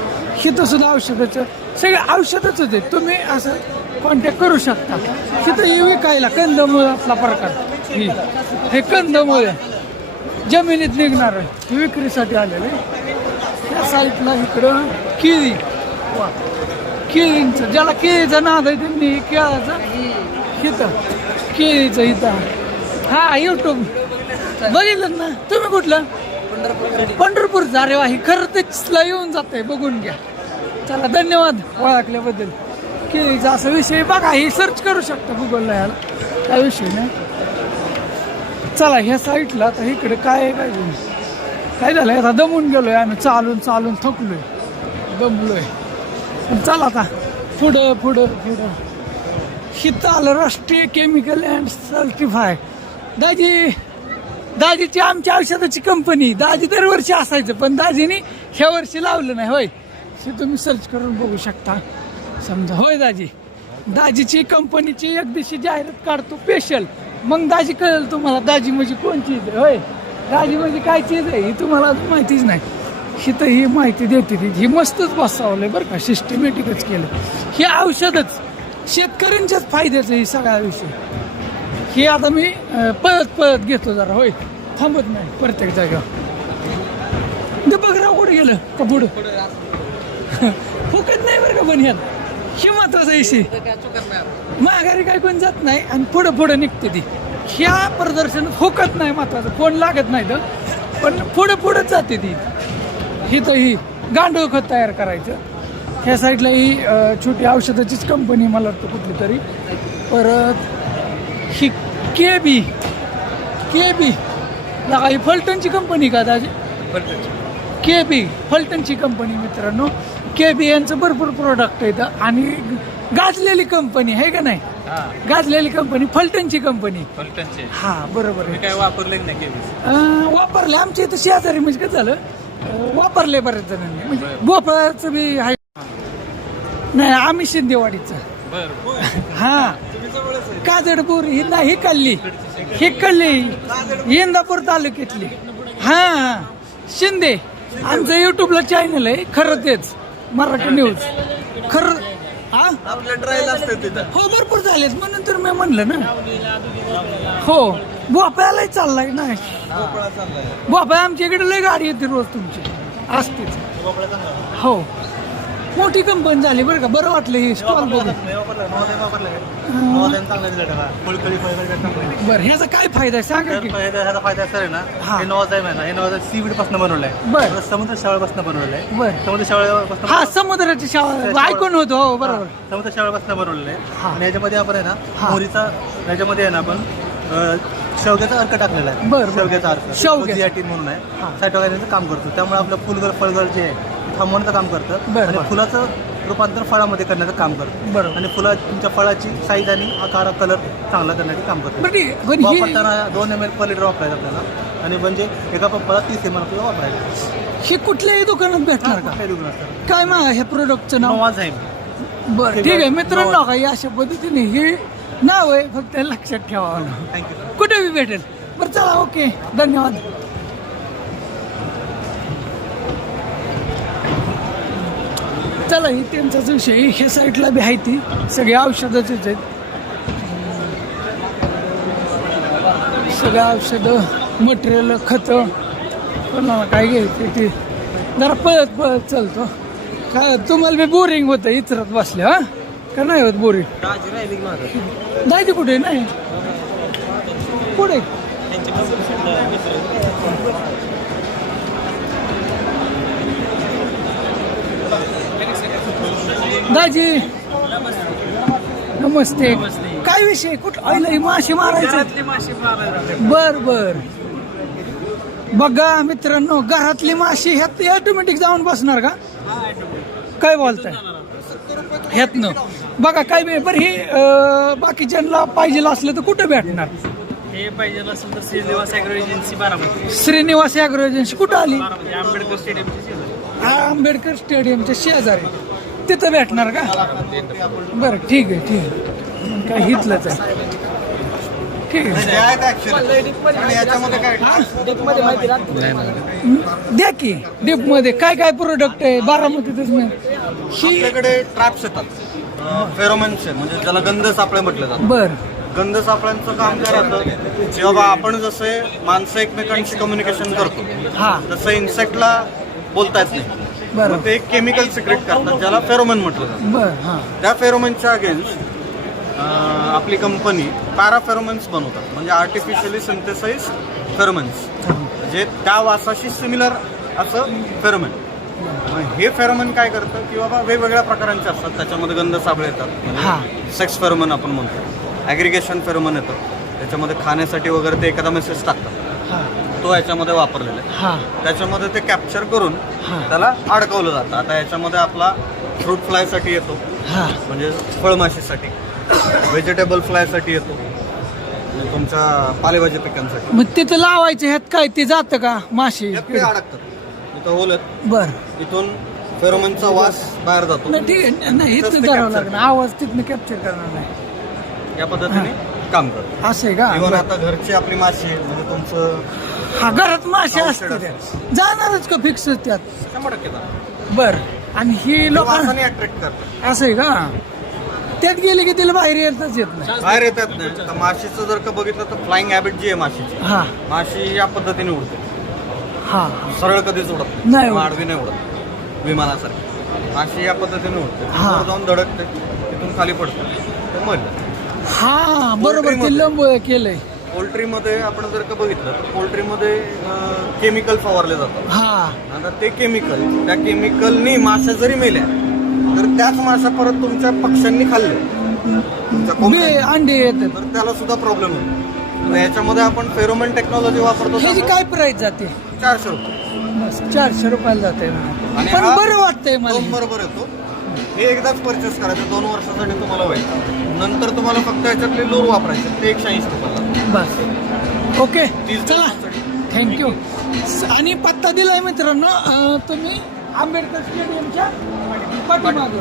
इथं सुद्धा औषधाचं सगळे औषधच होते. तुम्ही असं कॉन्टॅक्ट करू शकता. तिथं हे विकायला कंदमुळ आपला प्रकार हे कंदमुळ जमिनीत निघणार हे विक्रीसाठी आलेले. त्या साईडला इकडं केळी, केळींचं ज्याला केळीचा नाद आहे त्यांनी केळाचा इथं केळीचं इथं हा यूट्यूब बघितलं ना तुम्ही कुठलं पंढरपूरचं. अरे वा ही खरं तेचला येऊन जात आहे बघून घ्या. चला धन्यवाद ओळखल्याबद्दल. केळीचा असा विषय बघा हे सर्च करू शकता गुगलला याला काय विषय नाही. चला ह्या साईडला आता इकडे काय काय झालं आता दमून गेलोय आम्ही चालून चालून थकलोय दमलोय. चला आता पुढं पुढं पुढं हिथं आलं राष्ट्रीय केमिकल अँड सर्टिफाय दाजीची आमच्या औषधाची कंपनी. दाजी दरवर्षी असायचं पण दाजीने ह्या वर्षी लावलं नाही होय. हे तुम्ही सर्च करून बघू शकता समजा. होय दाजीची कंपनीची एक दिवशी जाहिरात काढतो स्पेशल, मग दाजी कळेल तुम्हाला दाजी म्हणजे कोण चीज आहे. होय दाजी म्हणजे काय चीज आहे ही तुम्हाला माहितीच नाही. ही तर ही माहिती देते ती ही मस्तच बसवलंय बरं का, सिस्टमॅटिकच केलं. हे औषधच शेतकऱ्यांच्याच फायद्याचं ही सगळा विषय. हे आता मी पळत घेतो जरा. होय थांबत नाही प्रत्येक जागेवर. ते बघ राव कुठे गेलं का पुढं फुकत नाही बरं का. पण ह्यात हे महत्वाचा विषय माघारी काय कोण जात नाही आणि पुढं पुढं निघते ती. ह्या प्रदर्शन फुकत नाही महत्वाचं, कोण लागत नाही तर पण पुढं पुढंच जाते ती. ही तर ही गांडूळ खत तयार करायचं. ह्या साईडला ही छोटी औषधाचीच कंपनी मला वाटतं कुठली तरी. परत ही केबी ही फलटणची कंपनी का दाजी? केबी फलटणची कंपनी मित्रांनो. केबी यांचं भरपूर प्रोडक्ट येतं आणि गाजलेली कंपनी आहे का नाही? गाजलेली कंपनी फलटणची कंपनी. हा बरोबर आहे. काय वापरले नाही वापरले आमच्या इथं शेजारी म्हणजे काय झालं वापरले बऱ्याच जणांनी. म्हणजे भोपळाचं बी आहे नाही आम्ही शिंदेवाडीचं. हा काजडपूर ही नाही ही कल्ली इंदापूर तालुक्यातली. हा शिंदे आमचं युट्यूबला चॅनल आहे खरं तेच मराठी न्यूज खरं. हा हो भरपूर झालेत म्हणून तर मी म्हणलं ना. हो भोपाळ्यालाही चाललाय ना. भोपाळ आमच्या इकडे लय गाडी येते रोज तुमची असतेच. हो मोठी कंपनी झाली बरं का. बरं वाटलं हे स्टॉल बघून. बरं ह्याचा काय फायदा आहे सांगा की. ह्याचा फायदा असा आहे ना, हे नॉझाईम आहे ना, हे नॉझाईम सीवीड पासून बनवलंय. बरं समुद्र शेवाळपासून बनवलंय. बरं समुद्र शेवाळपासून हा समुद्राची शाळा ऐकून होतो. हो बरोबर. समुद्र शेवाळपासून बनवलेलं आहे. हा. आणि याच्यामध्ये आपण आहे ना हा. मोहरीचा याच्यामध्ये आहे ना आपण शेवग्याचा अर्क टाकलेला आहे. बरं. शेवग्याचा अर्क जियाटीन म्हणून आहे. सायटोकायनेचं काम करतो. त्यामुळे आपलं फुलगर फळगर जे आहे थांबवण्याचं काम करतं. बरं. आणि फुलाचं रूपांतर फळामध्ये करण्याचं काम करतं. बरं. आणि तुमच्या फळाची साईज आणि आकार कलर चांगला करण्याचे काम करतं. बरं ठीक आहे. पण ही वापरताना 2 ml पर लिटर वापरायचं आपल्याला. आणि म्हणजे एका पंपाला 30 ml आपल्याला वापरायचं. हे कुठल्याही दुकानात भेटणार का? कुठल्याही दुकानात असतं. काय मग ह्या प्रोडक्टचं नाव? नॉझाईम. बरं ठीक आहे मित्रांनो काही अशा पद्धतीने हे नाव आहे फक्त लक्षात ठेवावं. थँक्यू. कुठे बी भेटेल. बरं चला ओके धन्यवाद. चला ही त्यांचाच विषय. ह्या साईडला बी आहे ती सगळे औषधाचेच आहेत. सगळं औषधं मटेरियल खतं कोणाला काय घ्यायचं ते जरा पळत चालतो. काय तुम्हाला बी बोरिंग होतं इचरत बसल्या हा का नाही होत बोरिंग? दाजी कुठे नाही पुढे दाजी नमस्ते. काय विषय कुठं आईला ही माशी मारायचं? बर बघा मित्रांनो घरातली माशी ह्यात ऑटोमॅटिक जाऊन बसणार का? काय बोलताय? ह्यातनं बघा काय बरं हे बाकीच्यांना पाहिजे असलं तर कुठं भेटणार? हे पाहिजे असेल तर Shrinivas Agro Agency Baramati, Shrinivas Agro Agency कुठं आली? आंबेडकर स्टेडियम. आंबेडकर स्टेडियमच्या शेजारी तिथं भेटणार का? बरं ठीक आहे ठीक आहे. मग काय हितलंच आहे. ठीक आहे द्या की डीप मध्ये काय काय प्रोडक्ट आहे बारामतीतच नाही ही. आपल्याकडे ट्रॅप्स येतात, फेरोमन्स आहे, म्हणजे ज्याला गंध सापळे म्हटलं जातं. बर गंध सापळ्यांचं काम काय राहतं की बाबा आपण जसे माणसं एकमेकांशी कम्युनिकेशन करतो हा तसं इन्सेक्टला बोलता येत नाही. बरं मग ते एक केमिकल सिक्रेट करतात ज्याला फेरोमन म्हटलं जातं. बर हा त्या फेरोमनच्या अगेन्स्ट आपली कंपनी पॅराफेरोमन्स बनवतात, म्हणजे आर्टिफिशियली सिंथेसाइज फेरोमन्स, जे त्या वासाशी सिमिलर असं फेरोमन. मग हे फेरोमन काय करतं की बाबा वेगवेगळ्या प्रकारांचे असतात, त्याच्यामध्ये गंध साबळे येतात, हा म्हणजे सेक्स फेरोमन आपण म्हणतो, ॲग्रिगेशन फेरोमन येतं, त्याच्यामध्ये खाण्यासाठी वगैरे ते एखादा मेसेज टाकतात, हा तो याच्यामध्ये वापरलेला आहे. हा त्याच्यामध्ये ते कॅप्चर करून हा. त्याला अडकवलं जातं. आता याच्यामध्ये आपला फ्रूट फ्लायसाठी येतो, हा म्हणजे फळमाशीसाठी, व्हेजिटेबल फ्लायसाठी येतो, म्हणजे तुमच्या पालेभाजी पिकांसाठी. मग तिथं लावायचं ह्यात काय ते जातं का माशी? यात ते अडकतात, इथं होल आहेत, बर इथून फेरोमनचा वास बाहेर जातो. नाही ठीक आहे नाही इथंच इथं ते धरावं capture लागणार, आवाज तिथनं कॅप्चर करणार नाही. या पद्धतीने काम करतो. असं आहे का? इव्हन आता घरची आपली माशी आहे, म्हणजे तुमचं हा घरात मासे औषध असते त्या. जाणारच का फिक्स त्यात? 100% जातं. बर आणि ही लोकांना वासाने अट्रॅक्ट करतात. असं आहे का? त्यात गेले की तिला बाहेर येतच येत नाही. बाहेर येतात नाही तर माशीचं जर का बघितलं तर फ्लाइंग हॅबिट जी आहे माशीची, हा माशी या पद्धतीने उडते, हा सरळ कधीच उडत नाही उडत. आडवी नाही उडत विमानासारखी. माशी या पद्धतीने उडते, हा. वर जाऊन धडकते, तिथून खाली पडते, ते मरलं. हा बरोबर ते पोल्ट्रीमध्ये. लंब केलंय. पोल्ट्रीमध्ये आपण जर का बघितलं तर पोल्ट्रीमध्ये केमिकल फवारले जातात. हा आता ते केमिकल, त्या केमिकलनी माश्या जरी मेल्या तर त्याच माशा परत तुमच्या पक्ष्यांनी खाल्ले, तुमच्या बे कोंबड्यांनी, अंडे येतात. तर त्याला सुद्धा प्रॉब्लेम होतो. तर याच्यामध्ये आपण फेरोमन टेक्नॉलॉजी वापरतो. ह्याची काय प्राइस जाते? 400 रुपये बस 400 रुपयाला जाते. आणि पण हा बरं वाटतंय मला. बरोबर येतो. हे एकदाच परचेस करायचं, 2 वर्षासाठी तुम्हाला होईल. नंतर तुम्हाला फक्त याच्यातले लोर वापरायचे, ते 180 रुपयाला. बस ओके 30 चला दिवसासाठी. थँक्यू. आणि पत्ता दिलाय मित्रांनो, तुम्ही आंबेडकर स्टेडियमच्या पाठीमागं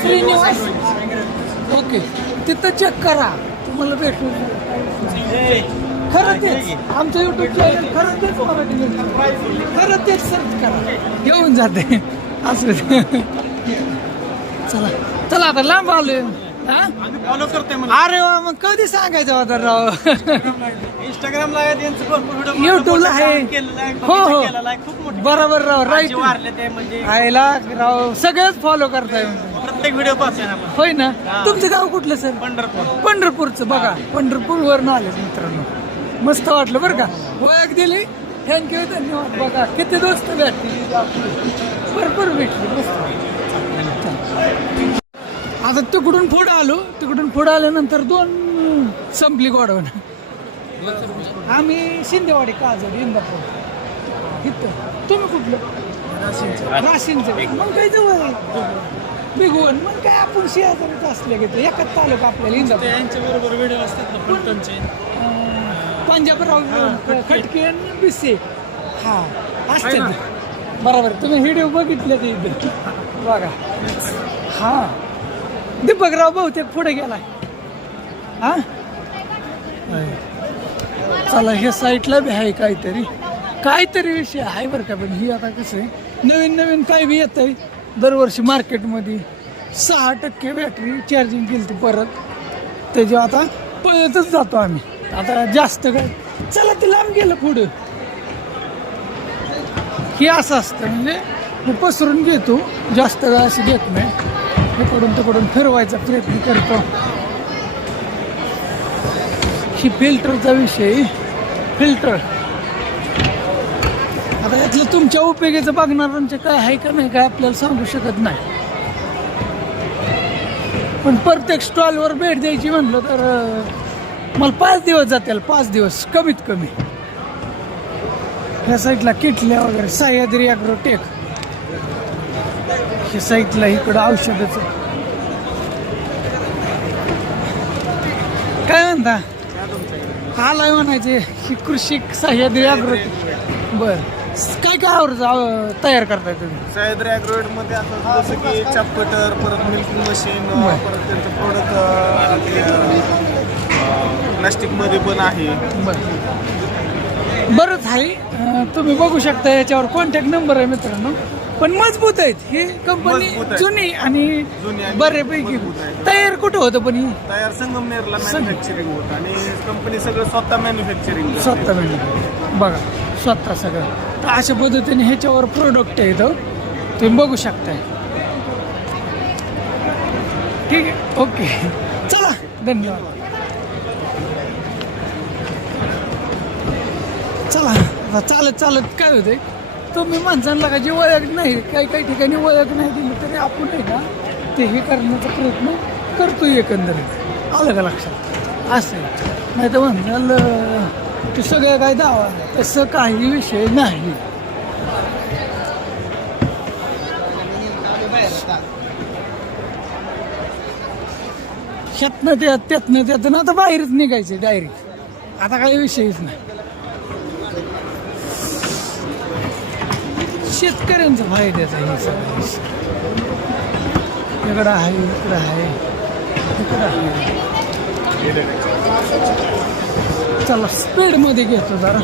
श्रीनिवास. ओके तिथं चेक करा, तुम्हाला भेटून खरं तेच आमचं युट्यूब चॅनल खरं तेच खरं तेच सर्च करा, येऊन जाते असं. चला चला आता लांब आलोय. फॉलो करतोय अरे वा मग कधी सांगायचं होता राव. इंस्टाग्रामला यांचं भरपूर व्हिडिओ युट्यूबला आहे. हो हो खूप मोठे बरोबर राव राईट. वारले ते म्हणजे आयला राव सगळंच फॉलो करताय म्हणजे. प्रत्येक व्हिडिओ पाहतोय ना आपण. होय ना. तुमचं गाव कुठलं सर? पंढरपूर. पंढरपूरचं. बघा पंढरपूरवरून आले मित्रांनो, मस्त वाटलं बरं का. ओळख दिली, थँक्यू धन्यवाद. बघा किती दोस्त भेटले, भरपूर भेटले मस्त. आता तिकडून पुढं आलो, तिकडून पुढं आल्यानंतर 2 संपली गोडवण. आम्ही शिंदेवाडी काजड इंदापूर. इथं तुम्ही कुठलं? राशींचं. मग काय जवळ बिगवण, मग काय आपण शेजारीच असले की ते एकाच तालुका आपल्याला इंदापूर. यांच्या बरोबर व्हिडिओ असतात ना फलटणचे. पंजाबराव खटके आणि बिसे हा असते बरोबर. तुम्ही व्हिडिओ बघितले ते इथे बघा. हा दीपकराव बहुतेक पुढे गेलाय. हा चला ह्या साईडला बी आहे काहीतरी विषय आहे बरं का. पण ही आता कसं आहे, नवीन नवीन काय बी येत आहे. दरवर्षी मार्केटमध्ये 6% बॅटरी चार्जिंग केली ती परत, त्याच्या आता पळतच जातो आम्ही. आता जास्त काय चला ते लांब गेलं पुढं. हे असं असतं म्हणजे मी पसरून घेतो, जास्त काय असं घेत नाही. इकडून तिकडून फिरवायचा प्रयत्न करतो. ही फिल्टरचा विषय. फिल्टर आता यातलं तुमच्या उपयोगाचं बघणाऱ्यांचे काय आहे का नाही काय आपल्याला सांगू शकत नाही. पण प्रत्येक स्टॉलवर भेट द्यायची म्हणलं तर मला 5 दिवस जातील, 5 दिवस कमीत कमी. ह्या साईडला किटल्या वगैरे, सह्याद्री ॲग्रोटेक. हे साईडला इकडं औषधच काय म्हणता आलाय म्हणायचे ही कृषी सह्याद्री अग्रोटेक बर काय काय तयार करताय तुम्ही सह्याद्री ॲग्रोवेटमध्ये आता जसं की चाप कटर, परत मिल्किंग मशीन, परत त्यांचं प्रोडक्ट प्लास्टिकमध्ये पण आहे. बरंच आहे तुम्ही बघू शकता याच्यावर कॉन्टॅक्ट नंबर आहे मित्रांनो पण मजबूत आहेत ही कंपनी मजबूत आहे. जुनी आणि बऱ्यापैकी तयार कुठं होतं पण ही तयार संगमनेरला मॅन्युफॅक्चरिंग होतं आणि कंपनी सगळं स्वतः मॅन्युफॅक्चरिंग स्वतः म्हणजे बघा स्वतः सगळं तर अशा पद्धतीने ह्याच्यावर प्रोडक्ट आहे इथं तुम्ही बघू शकताय ठीक आहे ओके चला धन्यवाद चला आता चालत चालत काय होतंय तुम्ही माणसांना का जी ओळख नाही काही काही ठिकाणी ओळख नाही दिली तरी आपण आहे ना ते हे करण्याचा प्रयत्न करतोय एकंदरीत आलं का लक्षात असं आहे नाही तर म्हणाल ते सगळं काय दावा तसं काही विषय नाही ह्यातनं त्यातनं आता बाहेरच निघायचे डायरेक्ट आता काही विषयच नाही शेतकऱ्यांचा फायद्याचा हे सगळं इकडं आहे इकडं आहे इकडं आहे चला स्पीडमध्ये घेतो जरा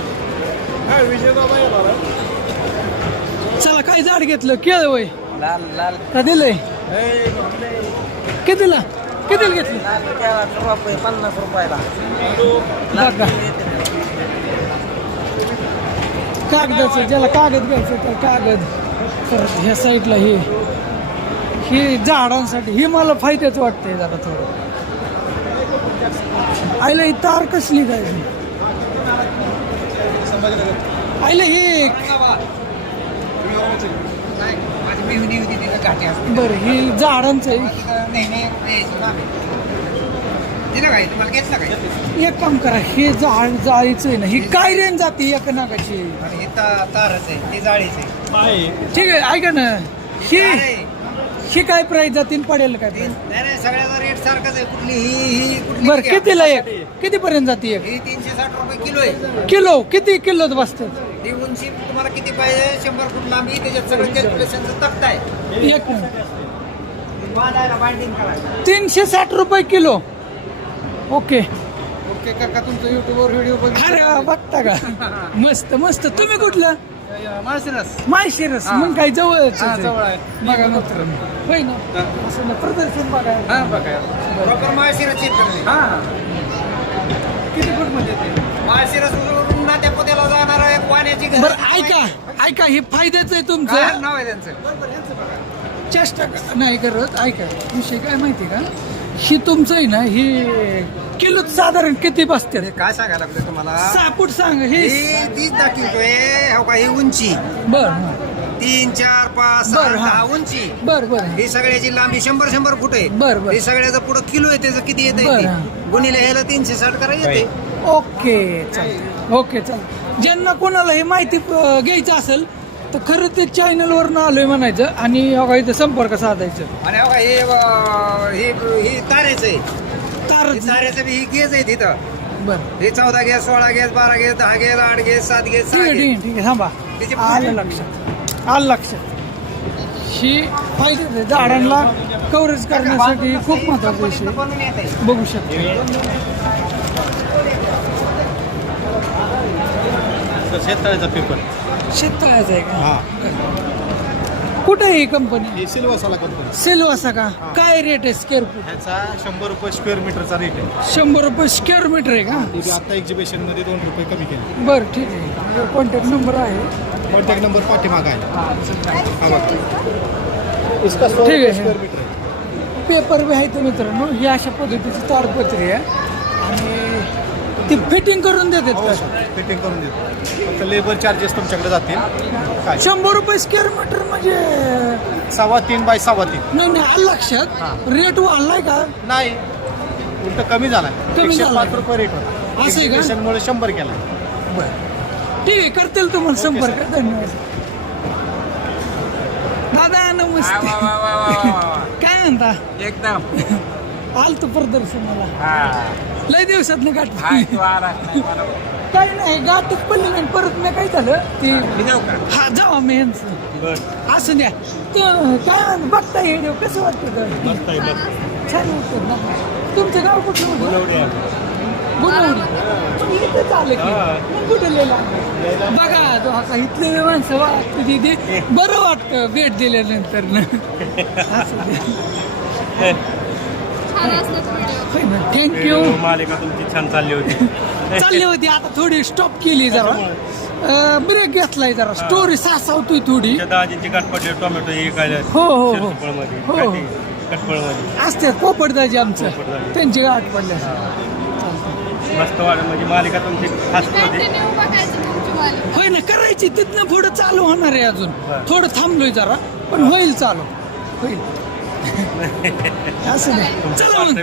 चला काय झाड घेतलं केळ वय लाल लाल का दिलंय कितीला घेतलं 50 रुपयाला बघा कागदाचं ज्याला कागद घ्यायचं तर कागद परत ह्या साईडला हे झाडांसाठी हे मला फायद्याचं वाटतंय जरा थोडं आईला ही तार कसली काय आईला हे बरं ही झाडांचं एक काम करा हे झाड जाळीचं आहे ना ही काय रेंज जाते एका नागाची तारच आहे ती जाळीच आहे ठीक आहे ऐका ना ही काय प्राइस जातील पडेल काय नाही सगळ्याचा रेट सारखाच आहे कुठली ही बरं कितीला एक किती पर्यंत जाते एक ही 360 रुपये किलो आहे किलो किती किलोत बसतात ही उंची तुम्हाला किती पाहिजे 100 फूट लांबी त्याच्यात सगळं कॅल्क्युलेशनचं तक्ता आहे एक बांधायला बाइंडिंग करायला 360 रुपये किलो ओके ओके काका तुमचं युट्यूबवर व्हिडिओ अरे वा, बघता का मस्त मस्त तुम्ही कुठलं माळशिरस माळशिरस मग काय जवळच जवळ आहे. बघा मित्रांनो होय ना असं ना प्रदर्शन बघा प्रॉपर माळशिरसची किती फूट मध्ये माळशिरस नात्या पोत्याला जाणार एक पाण्याची घर बरं ऐका हे फायद्याचं आहे तुमचं नाव आहे त्यांचं चेष्टा नाही करत ऐका विषय काय माहिती का ही तुमचं आहे ना ही किलो साधारण किती बसते काय सांगायला लागलं तुम्हाला सापूट सांग हे तीच दाखवतोय हो का ही उंची बर 3, 4, 5, 6, बरं, हा. 10 उंची बर ही सगळ्याची लांबी 100 फूट आहे बरं. हे सगळ्याचं पुढं किलो आहे त्याचं किती बरं. येत गुणिले ह्याला 360 करा येते ओके चालेल ओके चालेल ज्यांना कोणाला हे माहिती घ्यायचं असेल तर खरं ते चॅनलवरनं आलोय म्हणायचं आणि इथं संपर्क साधायचं आणि हो का हे तारेचं आहे तार तारेचं बी ही गेज आहे तिथं बर हे 14 gas 16 gas 12 gas 10 gas 8 gas 7 gas 6 ठीक आहे गॅस ठीक आहे थांबा त्याची आलं लक्षात ही फायदे झाडांना कव्हरेज करण्यासाठी खूप महत्वाचा विषय बनवून येते बघू शकतो शेततळ्याचा पेपर शेततळ्याचं आहे का कुठे आहे ही कंपनी हे सिल्वासाला कंपनी सेलवासा का काय रेट आहे स्क्वेअर फूट ह्याचा 100 रुपये स्क्वेअर मीटरचा रेट आहे 100 रुपये स्क्वेअर मीटर आहे का ते आता एक्झिबिशन मध्ये 2 रुपये कमी केले बरं ठीक आहे कॉन्टॅक्ट नंबर आहे कॉन्टॅक्ट नंबर पाठीमागा आहे हा बघा. ठीक आहे स्क्वेअर मीटर आहे पेपर बी आहे तर मित्रांनो ही अशा पद्धतीची ताडपत्री आहे आणि ती फिटिंग करून देतात का फिटिंग करून देतो फक्त लेबर चार्जेस तुमच्याकडे जातील काय 100 रुपये स्क्वेअर मीटर म्हणजे 3.5 बाय 3.5 नाही आलं लक्षात रेट वाढलाय का नाही उलट कमी झालाय कमी झालाय. 105 रुपये रेट होता असं आहे का? एक्झिबिशनमुळे 100 केलाय बरं ठीक आहे करतील तुम्हाला संपर्क धन्यवाद दादा नमस्ते. काय म्हणता? एकदम आलतो प्रदर्शनाला लय दिवसात गाठ काय नाही गाठच पडली नाही. परत मी काय झालं ते हा जावा मी यांचं असं द्या काय बघता येईल कसं वाटतं? छान वाटतं ना. तुमचं गाव कुठलं होतं? गुणवडी. तुम्ही इथंच आलं की मग कुठं लिहिला बघा तो आता इथले माणसं वाटतं तिथे बरं वाटतं भेट दिल्यानंतर ना. थँक्यू. मालिका तुमची छान चालली होती. आता थोडी स्टॉप केली जरा ब्रेक घेतलाय जरा स्टोरी सासावतोय थोडी. दाजींची गाठ पडली टोमॅटो हे काय हो कटपळमध्ये असते पोपटदाजी आमचं त्यांची गाठ पडल्या. मस्त वाटत म्हणजे मालिका तुमची फास्ट होती. होय ना करायची तिथनं पुढं चालू होणार आहे. अजून थोडं थांबलोय जरा पण होईल चालू होईल. असं नाही. चला मग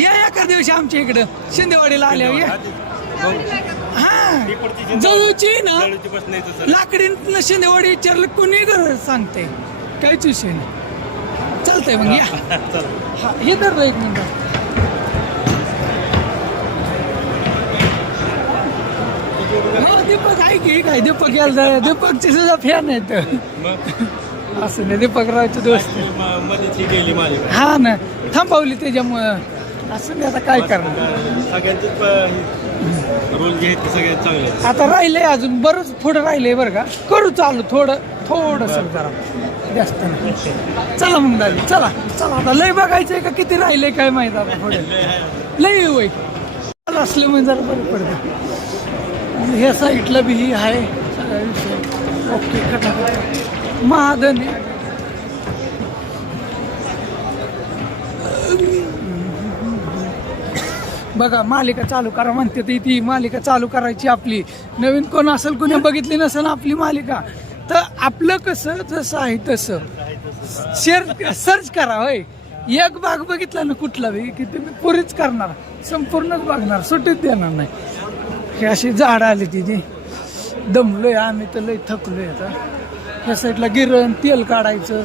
या एका दिवशी आमच्या इकडं शिंदेवाडीला आल्यावर या. हा जवळची ना लाकडी शिंदेवाडी विचारलं कोणी सांगते काहीच विषय नाही. चालतंय मग या. हा हे धरलं एक मिनिट. हो दीपक आहे की काय? दीपक यायला दीपकची सुद्धा फॅन आहेत. असं नाही दीपकरावचे दोस्त गेली मालिका हा ना थांबवली त्याच्यामुळं. असं नाही आता काय करणार. सगळ्यांचेच रोल जे आहेत ते सगळ्यात चांगले. आता राहिलंय अजून बरंच पुढं राहिलंय बरं का. करू चालू थोडंसं जरा जास्त नाही. चला मग दादी चला आता लय बघायचंय का किती राहिलंय काय माहित आता पुढे लय वय असलं म्हणजे जरा बरं पडतं. ह्या साईडला बी ही आहे सगळा विषय ओके. खटाखट महादन बघा मालिका चालू करा म्हणते ती मालिका चालू करायची आपली. नवीन कोण असेल कोणी बघितली नसेल आपली मालिका तर आपलं कसं जसं आहे तसं सर्च करा. होय एक भाग बघितला ना कुठला बी की तुम्ही पुरीच करणार संपूर्णच बघणार सुट्टीच देणार नाही. हे अशी झाडं आली तिथे दमलोय आम्ही तर लय थकलोय. आता ह्या साईडला गिरण तेल काढायचं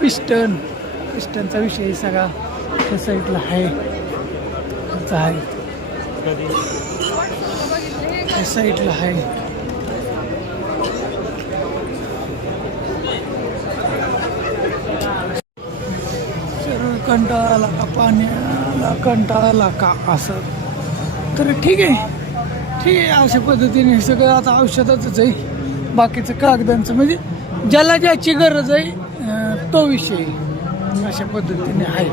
पिस्टनचा विषय सगळा ह्या साईडला आहे. ह्या साईडला आहे. कंटाळा का पाण्याला कंटाळा का असं तर ठीक आहे अशा पद्धतीने सगळं आता औषधाचंच आहे. बाकीचं कागदांचं म्हणजे ज्याला ज्याची गरज आहे तो विषय अशा पद्धतीने आहे.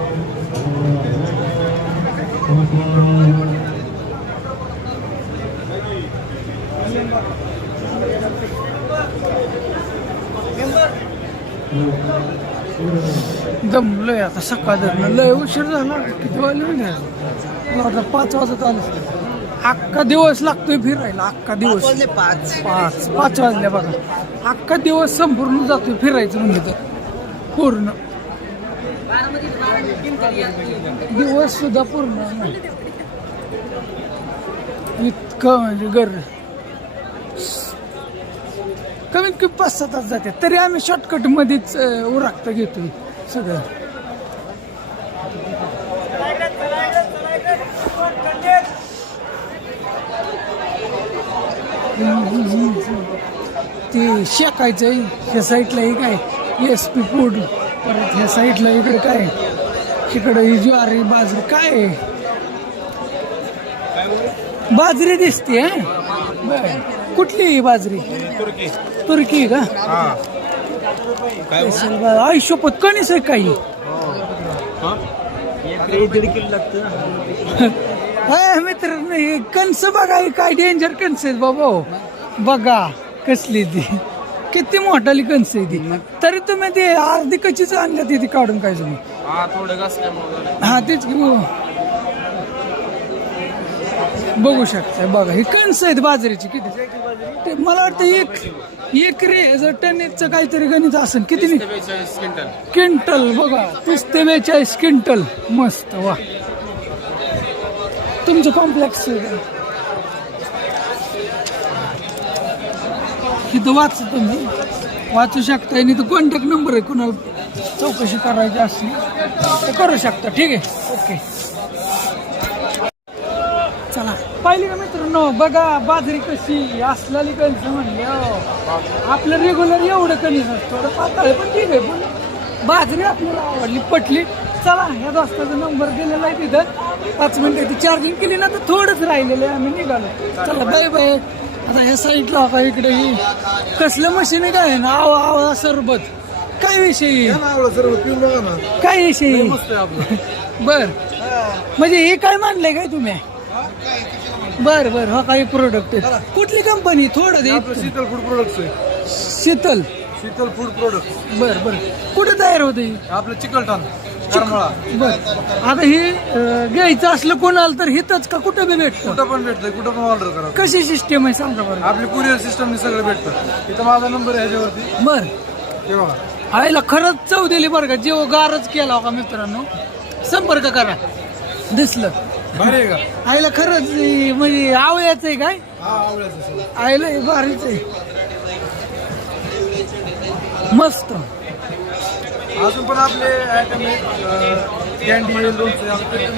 जमलोय आता सकाळ लय उशीर झाला. किती वाजले म्हणजे आता 5 वाजत आलं. अख्खा दिवस लागतोय फिरायला. अख्खा दिवस 5 वाजले बघा. अख्खा दिवस संपूर्ण जातोय फिरायचं म्हणजे तर पूर्ण दिवस सुद्धा पूर्ण नाही. इतकं म्हणजे कमीत कमी 5-6 तास जाते. तरी आम्ही शॉर्टकट मध्येच उरकत घेतोय सगळं. ते शेकायचंय ह्या साईडला ही काय SP फूड. परत ह्या साईडला इकडे काय इकडे ही ज्वारी बाजरी काय बाजरी दिसते. कुठली ही बाजरी? तुर्की का? आयुष्यपत कणीस आहे काही. मित्र नाही कणस बघा काय डेंजर कणस आहेत बाबा. बघा कसली ती किती मोठाली कणस आहे ती. तरी तुम्ही ते अर्धी कचीच आणल्या ती काढून काय तुम्ही. हा तेच की बघू शकता. बघा ही कणस आहेत बाजरीची किती. ते मला वाटतं एक रे टनेचं काहीतरी गणित असेल. किती क्विंटल बघा 30 ते 42 क्विंटल. मस्त वा. तुमचं कॉम्प्लेक्स इथं वाच तुम्ही वाचू शकता आणि तो कॉन्टॅक्ट नंबर आहे, कुणाला चौकशी करायची असली तर करू शकता. ठीक आहे, ओके. चला पाहिली का मित्रांनो, बघा बाजरी कशी असलेली कणसं म्हणले. आपलं रेग्युलर एवढं कणीस असतं, थोडं पातळ पण ठीक आहे, पण बाजरी आपल्याला आवडली, पटली. चला, ह्या दोस्ताचा नंबर दिलेला आहे तिथं. 5 मिनिटं ती चार्जिंग केली ना तर थोडंच राहिलेलं आहे, आम्ही निघालो. चला बाय बाय. आता ह्या साईडला का इकडे ही कसलं मशीन आहे काय ना, आवळा सरबत. काय विषयी काय विषयी बर, म्हणजे हे काय मानलंय काय तुम्ही? बर बर, हा काही प्रोडक्ट आहे. कुठली कंपनी? थोडं दे. शीतल फूड प्रोडक्ट्स आहे. शीतल शीतल फूड प्रोडक्ट बर बर. कुठे तयार होते? आपलं चिकलठाण करमाळा. बर. आता हे घ्यायचं असलं कोणाला तर हिथंच का कुठं बी भेटतं? कुठं पण भेटतंय, कुठं पण ऑर्डर करा. कशी सिस्टीम आहे सांगा बरं. आपली कुरिअर सिस्टमने सगळं भेटतं. इथं माझा नंबर आहे ह्याच्यावरती, बर. हे बघा. आईला खरंच चव दिली बरं का, जेव्हा गारच केला का मित्रांनो, संपर्क करा. दिसलं भारी आहे का? आईला खरंच म्हणजे आवळ्याचं आहे काय? हा, आवडतं. आईला हे भारीच आहे, मस्त. अजून पण आपले आयटम आहेत, कॅन्डी तुम्ही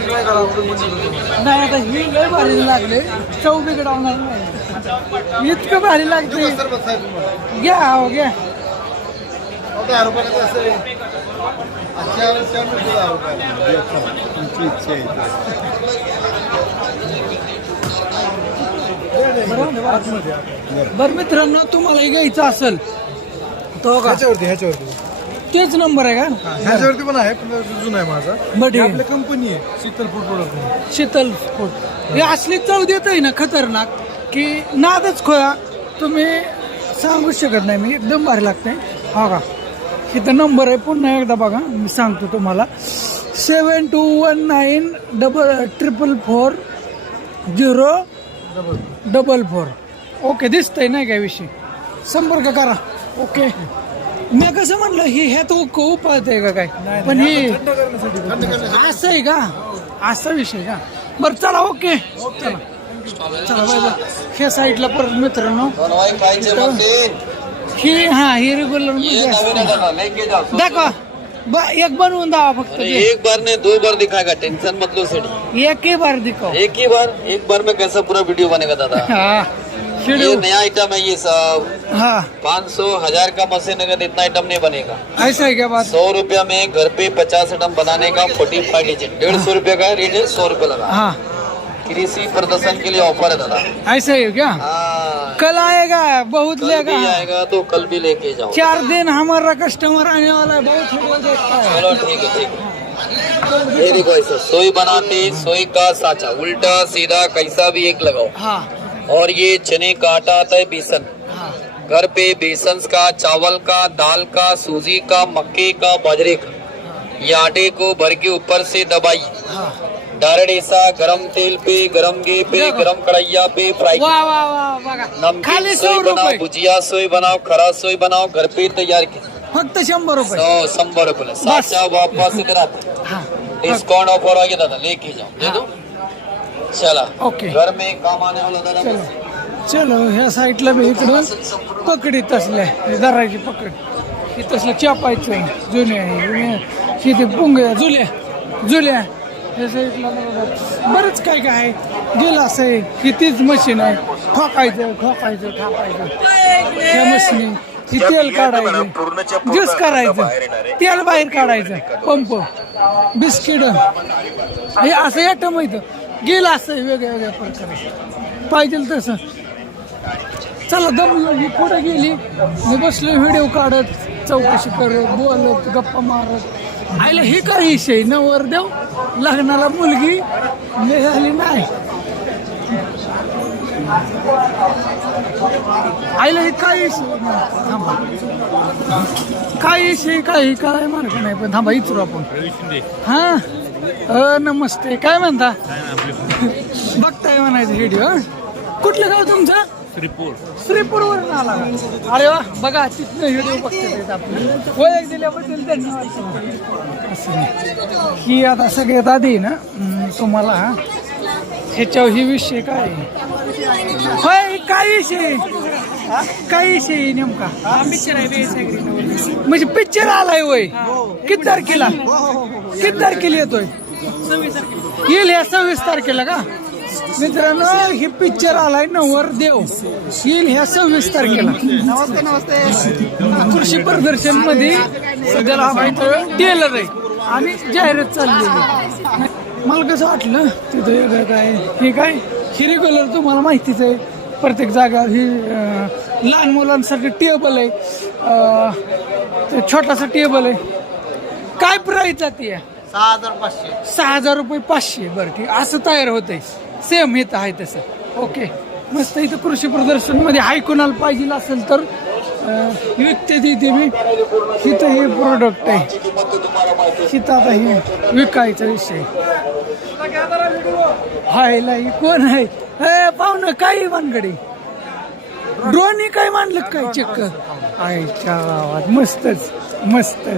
काय करा. नाही आता ही लय भारी लागले, चव बिघडवणार नाही, इतकं भारी लागते. घ्या हो घ्या. बरं मित्रांनो, तुम्हाला हे घ्यायचं असेल तो का ह्याच्यावरती तेच नंबर आहे का? ह्याच्यावरती पण आहे, पण जुना आहे माझा. बट आपली कंपनी आहे Sheetal food product. Sheetal food हे असली चव देत आहे ना खतरनाक, की नादच खोया तुम्ही सांगू शकत नाही. मी एकदम भारी लागते. हा का, इथं नंबर आहे, पुन्हा एकदा बघा मी सांगतो तुम्हाला. 7219444044. ओके, दिसतंय नाही काय विषय, संपर्क करा. ओके. मी कसं म्हणलं ही ह्यात उपात आहे का काय, पण ही असं आहे का, असा विषय का? बरं चला, ओके. चला चला बाय बाय. ह्या साईडला परत मित्रांनो ही, हा ही रेग्युलर दाखवा. एक बनवून दावा फक्त. एक बार ने 2 बार दिखाएगा, टेंशन मत लो सेठी. एक ही बार दिखाओ. एक बार में कैसा पूरा वीडियो बनेगा दादा. हाँ ये नया आइटम है ये सब. हाँ 500,000 का मशीन अगर इतना आइटम नहीं बनेगा. ऐसा है क्या बात? 100 रुपया में घर पे 50 आइटम बनाने का 45 डिजिट 150 रुपया का रेट है. 100 रुपया लगा. हाँ कृषि प्रदर्शन के लिए ऑफर है दादा. ऐसा ही है क्या? हाँ, कल आएगा, बहुत कल लेगा. भी आएगा तो कल भी लेके जाओ. 4 दिन हमारा कस्टमर आने वाला है, बहुत वीडियो देखता है. चलो ठीक है, ठीक है. ये देखो ऐसा सोई बनाते, सोई का साचा उल्टा सीधा कैसा भी एक लगाओ. हाँ और ये चने का आटा आता है बेसन. हाँ घर पे बेसन का, चावल का, दाल का, सूजी का, मक्के का, बाजरे का, ये आटे को भर के ऊपर से दबाइए. हाँ. डायरेक्ट ऐसा गरम तेल पे, गरम घी पे, गरम कढ़ैया पे फ्राई. वाह वाह वाह बघा. नमकीन खाली सोई 100 बनाओ, रुपये, भुजिया सोई बनाओ, खरा सोई बनाओ, घर पे तैयार की. फक्त 100 रुपये. 100 रुपये. साचा वापस इधर आता. हाँ डिस्काउंट ऑफर आ गया दादा, लेके जाओ. दे दो. चला ओके. घर में काम आने वाला दादा. चलो चलो ह्या साईडला मी इकडून पकडी तसल्या दराची पकड, ही तसलं चापायचं जुन्या किती पुंग्या जुल्या ह्या साईडला बरंच काय काय आहे. गिलास आहे, ही तीच मशीन आहे. ठोकायचं ह्या मशीनी ही तेल काढायचं, ज्यूस करायचं, तेल बाहेर काढायचं, पंप, बिस्किट, हे असं आयटम आहे. गिलास आहे वेगळ्या प्रकारे, पाहिजे तसं. चला दम पुढे गेली, मी बसलो व्हिडिओ काढत, चौकशी करत, बोलत, गप्पा मारत. आईला हे काय विषय, नवरदेव लग्नाला मुलगी मिळाली नाही. आईला हे काय विषय, थांबा काय विषय, काय मार्ग नाही, पण थांबा इचरू आपण. हा नमस्ते, काय म्हणता? बघताय म्हणायचं व्हिडिओ. कुठलं गाव तुमचं? श्रीपूर वरून आला. अरे वा, बघा तिथनं व्हिडिओ बघतात आपली. ओळख दिल्याबद्दल धन्यवाद. ही आता सगळ्यात आधी ना तुम्हाला ह्याच्यावर ही विषय काय, होय काय विषय काय विषय आहे नेमका? म्हणजे पिक्चर आलाय वय किती तारखेला? किती तारखेला येतोय? येईल या 26 तारखेला का? मित्रांनो हे पिक्चर आलाय नवर देव, येईल ह्या 26 तारखेला. नमस्ते नमस्ते. कृषी प्रदर्शन मध्ये सध्याला हा टेलर आहे आणि जाहिरात चाललेली. मला कसं वाटलं तिथं वेगळं काय हे काय हिरी कलर तुम्हाला माहितीच आहे. प्रत्येक जागा ही लहान मुलांसाठी टेबल आहे, ते छोटासा टेबल आहे. काय प्राईस जाते? 6,000 रुपये 500. बरं ठीक, असं तयार होतंय. सेम येत आहे तसं. ओके मस्त. इथं कृषी प्रदर्शन मध्ये हाय कोणाला पाहिजे असेल तर विकते तिथे मी. इथं हे प्रोडक्ट आहे, इथं आता हे विकायचा विषय. हायला ही कोण आहे? पाहुणं काय वानगडी ड्रोन ही काय मानलं काय चक्क आईच्या गावात. मस्तच मस्त.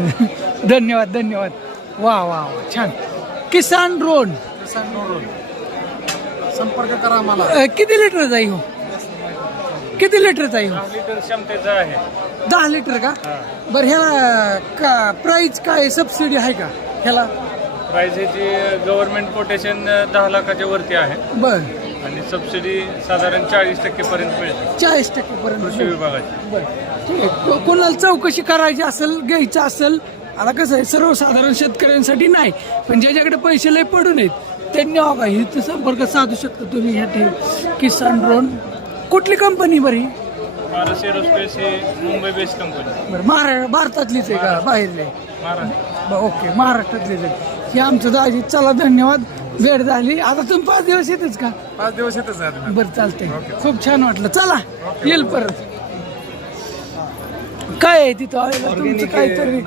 धन्यवाद धन्यवाद. वा वा वा छान. किसान ड्रोन संपर्क करा आम्हाला. किती लिटरचा आहे हो? किती लिटरचा आहे हो? क्षमतेचं आहे. 10 लिटर का? बरं ह्याला का प्राइस काय सबसिडी आहे का ह्याला? प्राइस ह्याची गव्हर्नमेंट कोटेशन 10 लाखाच्या वरती आहे बर. आणि सबसिडी साधारण 40% पर्यंत मिळते 40% पर्यंत. कृषी विभागाची. बरं ठीक आहे. कोणाला चौकशी करायची असेल, घ्यायचं असेल, आता कसं आहे सर्वसाधारण शेतकऱ्यांसाठी नाही, पण ज्याच्याकडे पैसे लय पडून आहेत त्यांनी बघा इथं संपर्क साधू शकता तुम्ही. ह्या किसान ड्रोन कुठली कंपनी बरी? पारस एरोस्पेस ही मुंबई बेस्ड कंपनी. बरं भारतातलीच आहे का बाहेरले? ओके महाराष्ट्रातलीच आहे. हे आमचं दाजी. चला धन्यवाद, भेट झाली. आता तुम्ही 5 दिवस येतच का? 5 दिवस येतच आहे. बरं चालतंय. खूप छान वाटलं. चला येईल परत. काय आहे तिथं आलेलं तुमचं? काहीतरी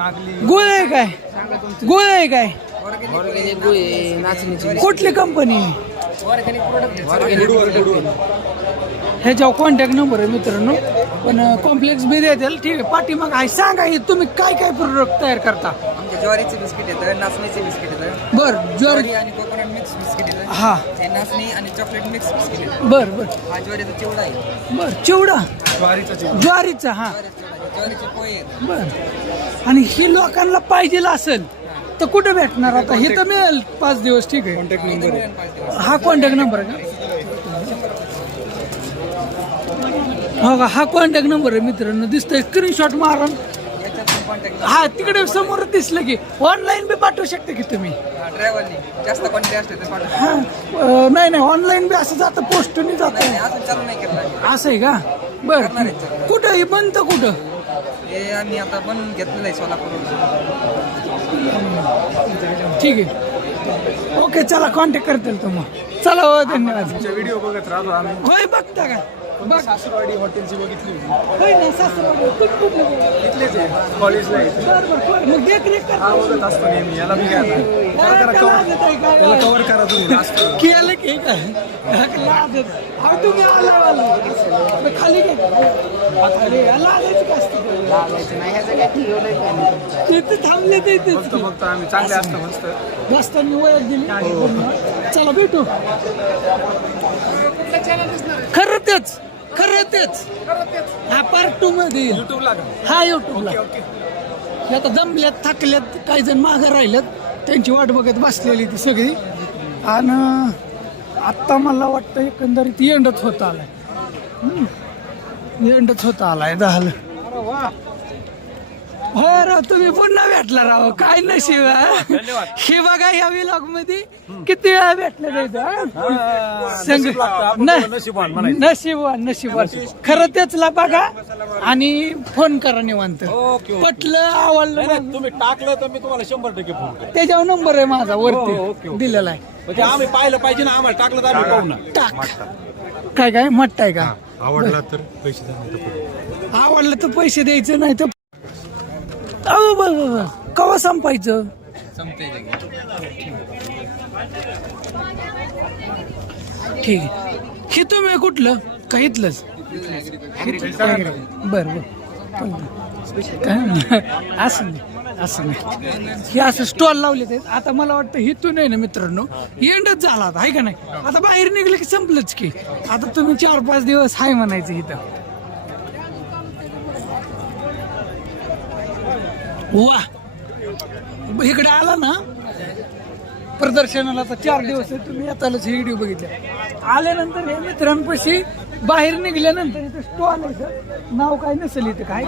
गुळ आहे काय? गुळ आहे काय? कुठली कंपनी? ह्याच्यावर कॉन्टॅक्ट नंबर आहे मित्रांनो. पण कॉम्प्लेक्स बी देतील. ठीक आहे पाठीमाग आहे. सांगा हे तुम्ही काय काय प्रोडक्ट तयार करता? ज्वारीचे बिस्किट येतं, नाचणीचे बिस्किट येतं, बरं ज्वारी आणि कोकोनट मिक्स बिस्किट येतं. हा हे नाचणी आणि चॉकलेट मिक्स बिस्किट येतं. बरं बरं हा ज्वारीचा चिवडा आहे. बरं चिवडा ज्वारीचा. हा ज्वारीचे पोहे आहेत. बरं. आणि ही लोकांना पाहिजे असेल तर कुठे भेटणार? आता हे तर मिळेल 5 दिवस. ठीक आहे. कॉन्टॅक्ट नंबर आहे. हा कॉन्टॅक्ट नंबर आहे का? हो का? हा कॉन्टॅक्ट नंबर आहे मित्रांनो. दिसतोय स्क्रीनशॉट मारा. हा तिकडे समोर दिसलं की ऑनलाईन बी पाठवू शकता की तुम्ही. ड्रायव्हरनी जास्त क्वांटिटी असते तर पाठवू. हा नाही नाही ऑनलाईन बी असं जातं, पोस्टनी जातं. अजून चालू नाही केलं. असं आहे का? बरं कुठं हे बनतं कुठं? हे आम्ही आता बनवून घेतलेलं आहे सोलापूर. ठीक आहे. ओके चला कॉन्टॅक्ट करतील तुम्हाला. चला हो धन्यवाद. व्हिडिओ बघत राहतो आम्ही. होय बघता का? बघ सासूरवाडी हॉटेलची बघितली होती. होय ना सासरवाडी. कुठले? इथलेच आहे कॉलेजला आहे. बरं मग देखरेख करा. हा बघत असतो नेहमी. याला बी घ्या त्याला कव्हर करा तुम्ही. केलं की काय लाजत? हा तुम्ही आला खाली लागायचं का असतं? ते थांबले ते फक्त आम्ही चांगले असतो मस्त. रस्त्याने वळख दिली. चला भेटू. खरं तेच हा पार्ट 2 मध्ये येईल. युट्यूबला हा युट्यूबला. आता जमल्यात थकल्यात काही जण मागं राहिल्यात, त्यांची वाट बघत बसलेली ती सगळी. आणि आत्ता मला वाटतं एकंदरीत एंडच होत आलाय. एंडच होत आलाय. झालं. हो राव तुम्ही पुन्हा भेटला राव. काय नशीब आहे. हे बघा या व्लॉग मध्ये किती वेळा भेटलं नशीबवान. खरं तेचला बघा आणि फोन करा निवांत. पटलं आवडलं तुम्ही टाकलं तर मी तुम्हाला 100% फोन करेन. त्याच्यावर नंबर आहे माझा वरती दिलेला आहे. म्हणजे आम्ही पाहिलं पाहिजे ना. आम्हाला टाकलं तर आम्ही पाहू ना. टाक. काय मट्टा आहे का? आवडला तर पैसे द्या. आवडलं तर पैसे द्यायचं नाही तर अहो बघ कवा संपायचं? ठीक आहे. हे तुम्ही कुठलं का इथलंच? बरं काय असं नाही. हे असं स्टॉल लावले ते. आता मला वाटतं हिथून आहे ना मित्रांनो एंडच झाला आता आहे का नाही? आता बाहेर निघलं की संपलंच की. आता तुम्ही 4-5 दिवस हाय म्हणायचं इथं. वा इकडे आला ना प्रदर्शनाला, आता 4 दिवस आहे, तुम्ही आताच व्हिडिओ बघितले. आल्यानंतर हे मित्रांपाशी बाहेर निघाल्यानंतर इथे स्टॉल आहे सर, नाव काय नसेल इथे काय,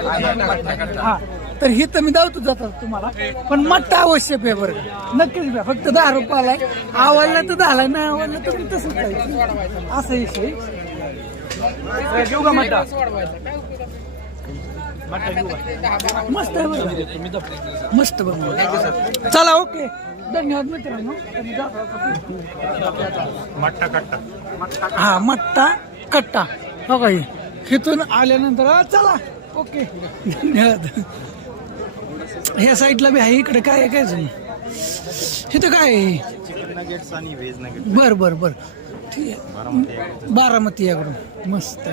हा तर हे तर मी दावतो जातात तुम्हाला, पण मट्टा आवश्यक आहे बरं, नक्कीच घ्या. फक्त 10 रुपयाला आहे, आवडला तर 10ला, नाही आवडलं तर तसंच काय असं विषय. घेऊ का मट्टा? मस्त आहे बरं, मस्त बघ. चला ओके, धन्यवाद मित्रांनो. मट्टा कट्टा. हा मट्टा कट्टा हो का, इथून आल्यानंतर चला ओके, धन्यवाद. ह्या साईडला बी आहे, इकडे काय आहे काय इथं काय आहे? बर बर बर ठीक आहे, बारामती याकडून मस्त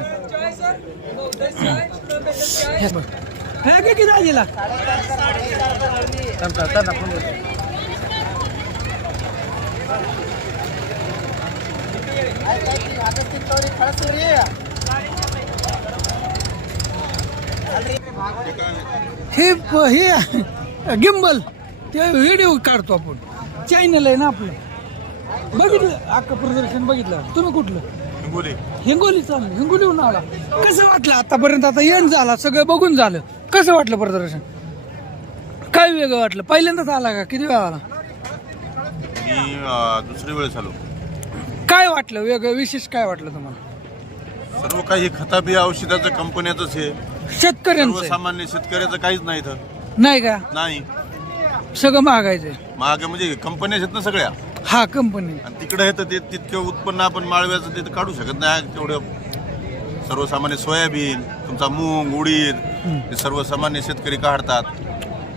हे बघ. हे किती दाजीला हे गिम्बल ते व्हिडिओ काढतो आपण, चॅनल आहे ना आपलं. बघितलं अख्खं प्रदर्शन बघितलं तुम्ही? कुठलं? हिंगोली चाललं, हिंगोलीहून आला. कसं वाटलं आतापर्यंत? आता येण झाला, सगळं बघून झालं, कसं वाटलं प्रदर्शन? काय वेगळं वाटलं? पहिल्यांदाच आला का? किती वेळा आला? मी दुसरी वेळेस आलो. काय वाटलं वेगळं, विशेष काय वाटलं तुम्हाला? सर्व काही खताबी औषधाचं कंपन्याच आहे, शेतकऱ्यांचं सामान्य शेतकऱ्याचं काहीच नाही इथं. नाही का? नाही, सगळं महागायचंय. महाग म्हणजे कंपन्याच आहेत ना सगळ्या, हा कंपनी. आणि तिकडे येतं ते तितकं उत्पन्न आपण माळव्याचं तिथं काढू शकत नाही तेवढं. सर्वसामान्य सोयाबीन, तुमचा मूग, उडीद हे सर्वसामान्य शेतकरी काढतात,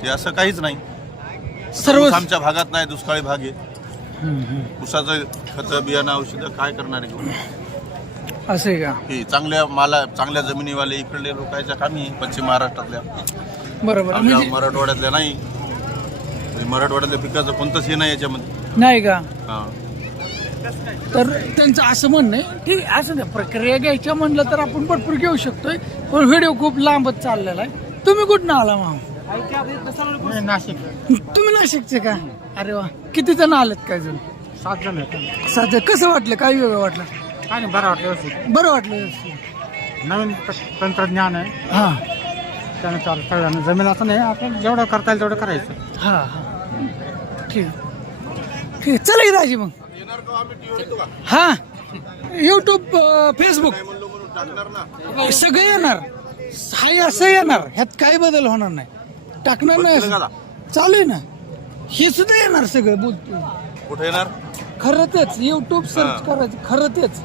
ते असं काहीच नाही. सर्व आमच्या भागात नाही, दुष्काळी भाग आहे. ऊसाचं खत, बियाणं, औषधं काय करणार आहे घेऊन? असं आहे का? हे चांगल्या जमिनीवाले इकडले लोकांच्या कामी आहे, पश्चिम महाराष्ट्रातल्या. बरोबर, आमच्या म्हणजे मराठवाड्यातल्या नाही. मराठवाड्यातल्या पिकाचं कोणतंच हे नाही याच्यामध्ये. नाही का? हा, तर त्यांचं असं म्हणणं आहे की असं नाही, प्रक्रिया घ्यायच्या म्हणलं तर आपण भरपूर घेऊ शकतोय, पण व्हिडिओ खूप लांबच चाललेला आहे. तुम्ही कुठं आला मग? नाशिक. तुम्ही नाशिकचे का? अरे वा, किती जण आलेत? काय जण? 7 जण. 7 जण. कसं वाटलं? काय वेगळं वाटलं? काय नाही, बरं वाटलं व्यवस्थित. बरं वाटलं. नवीन तंत्रज्ञान आहे, हा त्यानं चालतं. जमीन असं नाही, आपण जेवढं करता येईल तेवढं करायचं. हा हा ठीक ठीक, चला की दाजी मग. हा यूट्यूब, फेसबुक सगळं येणार, हाय असं येणार, ह्यात काही बदल होणार नाही. टाकणार नाही चालू आहे ना, हे सुद्धा येणार सगळं. बोलतो कुठे येणार? खरं तेच, युट्यूब सर्च करायचं, खरं तेच,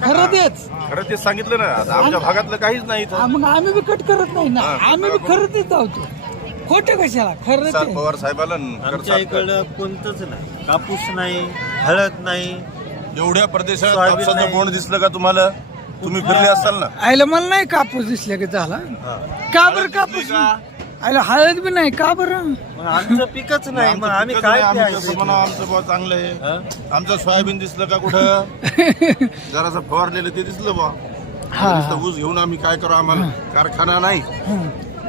खरं तेच सांगितलं ना. आता आमच्या भागातलं काहीच नाही इथं. मग आम्ही बी कट करत नाही ना, आम्ही बी खरं तेच धावतो. खोटं कशाला? खरं ते. पवार साहेबाला आमच्या इकडं कोणतंच नाही, कापूस नाही, हळद नाही. एवढ्या प्रदेशात कापसाचं बोंड दिसलं का तुम्हाला? तुम्ही फिरले असाल ना. आयला मला नाही कापूस दिसले की झाला. का बरं कापूस? आयला हळद बी नाही का बरं? आमचं पिकच नाही, मग आम्ही काय आमचं भाव चांगलं आहे. आमचं सोयाबीन दिसलं का कुठं? जरासं फवारलेलं ते दिसलं बा. ऊस घेऊन आम्ही काय करू? आम्हाला कारखाना नाही.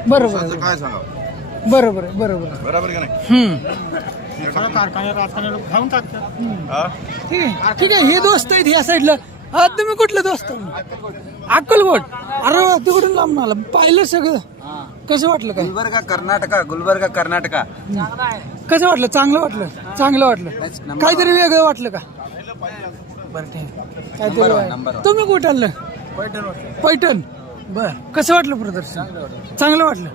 बरोबर, काय सांगा? बरोबर बरोबर बरोबर का नाही? कारखान्यात खाऊन टाकतात. ठीक आहे. हे दोस्त आहेत ह्या साईडला. हा तुम्ही कुठले दोस्त? अक्कलकोट. अरे वा, तिकडून लांब आला. पाहिलं सगळं, कसं वाटलं? काय गुलबर्गा कर्नाटका. कसं वाटलं? चांगलं वाटलं? चांगलं वाटलं. काहीतरी वेगळं वाटलं का? बरं ठीक, काहीतरी. तुम्ही कुठं आलं? पैठण. बर, कसं वाटलं प्रदर्शन? चांगलं वाटलं,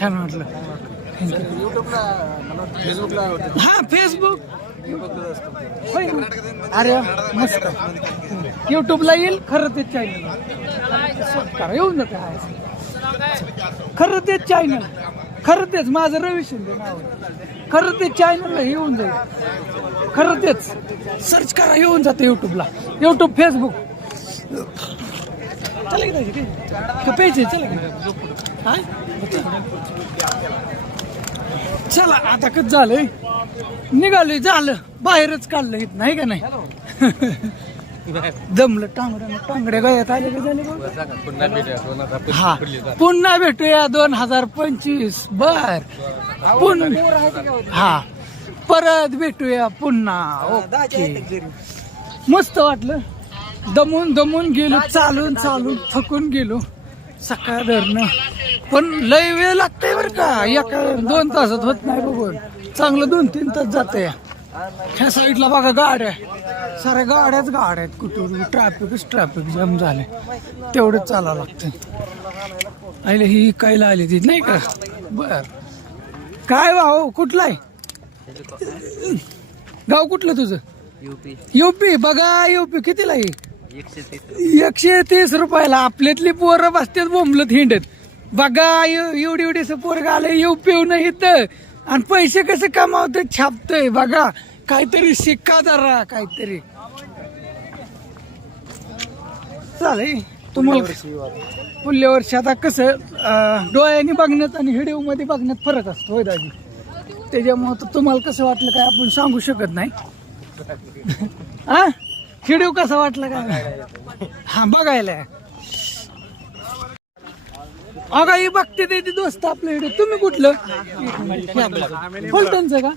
छान वाटलं. हा फेसबुक. अरे वा, मस्त. युट्यूबला येईल खरं तेच चॅनल, येऊन जाते. खरं तेच चॅनल, खरं तेच माझं रवी शिंदे नाव आहे. खरं तेच चॅनलला येऊन जाईल, खरं तेच सर्च करा, येऊन जाते युट्यूबला. YouTube, Facebook. चला पाहिजे, चला चला. आता कसं झालंय, निघालोय, झालं बाहेरच काढलं इथं, नाही का? नाही जमलं टांगड्या गळ्यात आले का झाले बघ? हा पुन्हा भेटूया 2025 बर हा परत भेटूया पुन्हा. ओके मस्त वाटलं. दमून गेलो चालून थकून गेलो सकाळ धरणं. पण लय वेळ लागतंय बरं का, 1-2 तासात होत नाही बघून. चांगलं 2-3 तास जाते. ह्या साईडला बघा गाड्या, साऱ्या गाड्याच गाड्या आहेत. कुठून ट्रॅफिक जाम झाले. तेवढंच चालावं लागतं. आईला ही कायला आली ती नाही का. बर काय भाऊ कुठला आहे गाव कुठलं तुझं? युपी. बघा युपी कितीला आहे? 130 रुपयाला. आपल्यातली पोरं बसतात बोंबलत हिंडत. बघा एवढी पोरं आले युपी नाही तर. आणि पैसे कसे कमावते छापतय बघा. काहीतरी शिक्का जरा काहीतरी चालेल. तुम्हाला पुढल्या वर्षी आता कसं डोळ्यांनी बघण्यात आणि व्हिडिओ मध्ये बघण्यात फरक असतो होय दाजी. त्याच्यामुळे तुम्हाला कसं वाटलं काय आपण सांगू शकत नाही. हा व्हिडिओ कसा वाटला काय हा बघायला. अगं ही बघते ते दोस्त आपलं व्हिडिओ. तुम्ही कुठलं फलटणचं का?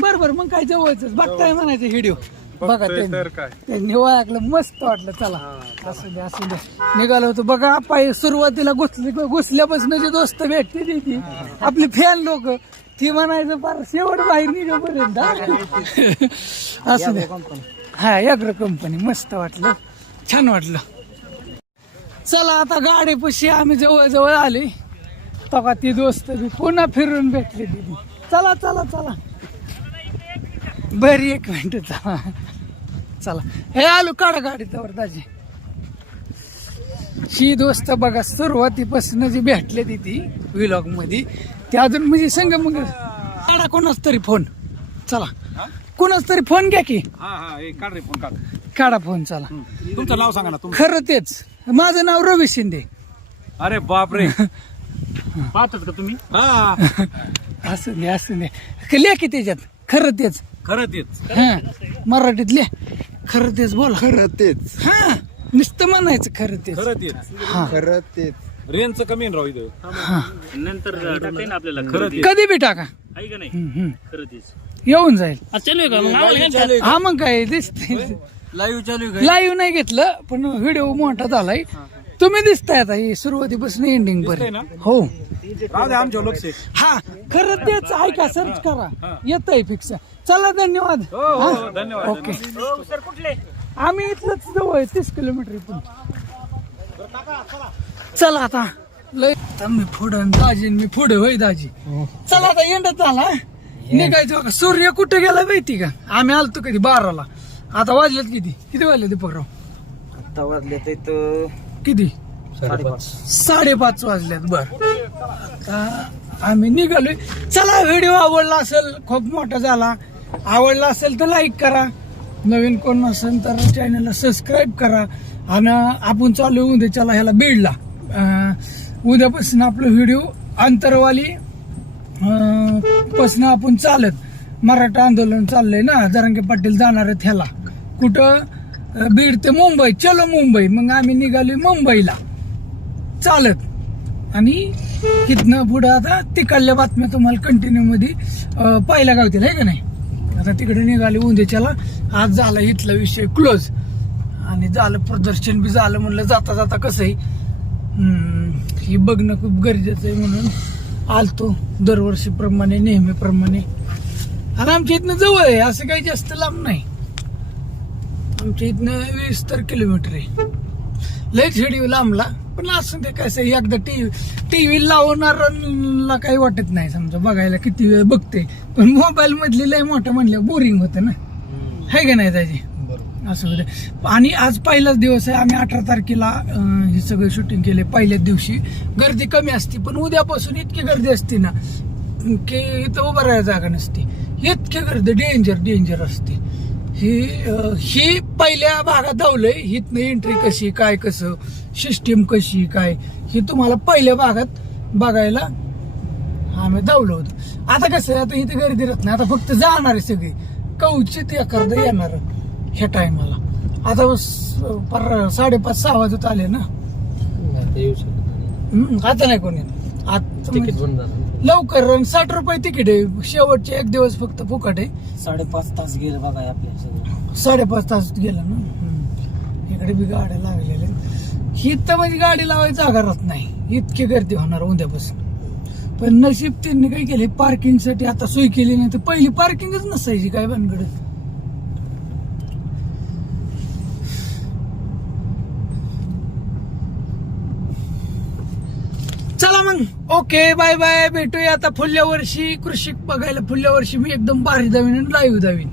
बरं मग काय जवळच बघताय म्हणायचं व्हिडिओ. बघा त्यांनी ओळखलं मस्त वाटलं. चला असू दे निघालो होतो बघा. पाय सुरुवातीला घुसल्यापासून जे दोस्त भेटते ती आपली फॅन लोक ती म्हणायचं फार शेवट बाहेर निघेपर्यंत असू दे. हा अग्र कंपनी मस्त वाटलं छान वाटलं. चला आता गाडीपाशी आम्ही जवळ आले तेव्हा ती दोस्त पुन्हा फिरून भेटली दिदी. चला बरी 1 मिनिट चला हे आलो काढा गाडी त्यावर दाजी. ही दोस्त बघा सुरुवातीपासून जी भेटले ती व्लॉग मध्ये ते अजून म्हणजे संग मग काढा कोणाच तरी फोन. चला कोणाच तरी फोन घ्या की. काढा फोन. चला तुमचं नाव सांगा ना. खरं तेच माझं नाव रवी शिंदे. अरे बापरे पाहतात का तुम्ही? असू दे लिहा की त्याच्यात खरं तेच. हा मराठीत लिहा खरं तेच. बोला खरं तेच. हा नुसतं म्हणायचं खरं तेच. हा रेंजचं कमी राहू इथं. नंतर आपल्याला कधी बी टाका आहे का नाही खरं तेच येऊन जाईल. चालू आहे का? हा मग काय दिसतंय. लाईव्ह नाही घेतलं पण व्हिडिओ मोठा झालाय. तुम्ही दिसताय आता ही सुरुवातीपासून एंडिंग पर्यंत. हो आमच्या लक्ष. हा खरं तेच. ऐका सर्च करा येतंय फिक्स. चला धन्यवाद. धन्यवाद. ओके आम्ही इथलंच जवळ 30 किलोमीटर इथून. चला आता लय मी पुढं दाजी मी पुढे होय दाजी. चला आता एंडत आला निघायचं. सूर्य कुठे गेला माहिती का? आम्ही आलतो कधी 12ला. आता वाजलेत किती वाजले दीपकराव? आता वाजले किती? 5:30 वाजल्यात. बर आता आम्ही निघालोय. चला व्हिडिओ आवडला असेल खूप मोठा झाला. आवडला असेल तर लाईक करा. नवीन कोण असेल तर चॅनलला सबस्क्राईब करा. आणि आपण चालू उद्याच्याला ह्याला बीडला. उद्यापासून आपलं व्हिडिओ आंतरवाली पासून आपण चालत मराठा आंदोलन चाललंय ना. जरांगे पाटील जाणार आहेत ह्याला कुठं बीड ते मुंबई. चलो मुंबई. मग आम्ही निघालो मुंबईला चालत. आणि इथनं पुढं आता तिकडल्या बातम्या तुम्हाला कंटिन्यू मध्ये पाहायला गावतील आहे का नाही. आता तिकडे निघाले उद्याच्याला. आज झाला इथला विषय क्लोज. आणि झालं प्रदर्शन बी झालं. म्हणलं जाता जाता कसंही हे बघणं खूप गरजेचं आहे म्हणून आलतो दरवर्षीप्रमाणे नेहमीप्रमाणे. आणि आमच्या इथनं जवळ आहे असं काही जास्त लांब नाही. आमच्या इथनं 20 तर किलोमीटर आहे. लयच व्हिडिओ लांबला पण असं ते कसं एकदा टीव्ही लावणाऱ्याला काही वाटत नाही. समजा बघायला किती वेळ बघते पण मोबाईल मधली लय मोठं म्हणलं बोरिंग होतं ना. है का नाही त्याची असं होतं. आणि आज पहिलाच दिवस आहे. आम्ही 18 तारखेला हे सगळं शूटिंग केले. पहिल्याच दिवशी गर्दी कमी असते पण उद्यापासून इतकी गर्दी असते ना की इथं उभं राहायला जागा नसते. इतकी गर्दी डेंजर असते. ही पहिल्या भागात धावलंय. हिथनं एंट्री कशी काय कसं सिस्टीम कशी काय हे तुम्हाला पहिल्या भागात बघायला आम्ही धावलो होतो. आता कसं आता इथे गर्दी राहत नाही. आता फक्त जाणार आहे सगळी कवचित एखादं येणार ह्या टायमाला. आता 5:30-6 वाजत आले ना. आता नाही कोणी तिकीट लवकर 60 रुपये तिकीट आहे. शेवटचे 1 दिवस फक्त फुकट आहे. 5.5 तास गेलं बघा आपल्या 5.5 तास गेला ना. इकडे बी गाड्या लागलेल्या ही तर म्हणजे गाडी लावायची जागा राहत नाही, इतकी गर्दी होणार उद्यापासून. पण नशीब त्यांनी काय केले, पार्किंगसाठी आता सोय केली नाही. तर पहिली पार्किंगच नसायची काय भानगड. चला मग, ओके, बाय बाय. भेटूया आता पुढल्या वर्षी कृषी बघायला. पुढल्या वर्षी मी एकदम भारी धावीन आणि लाईव्ह धावीन.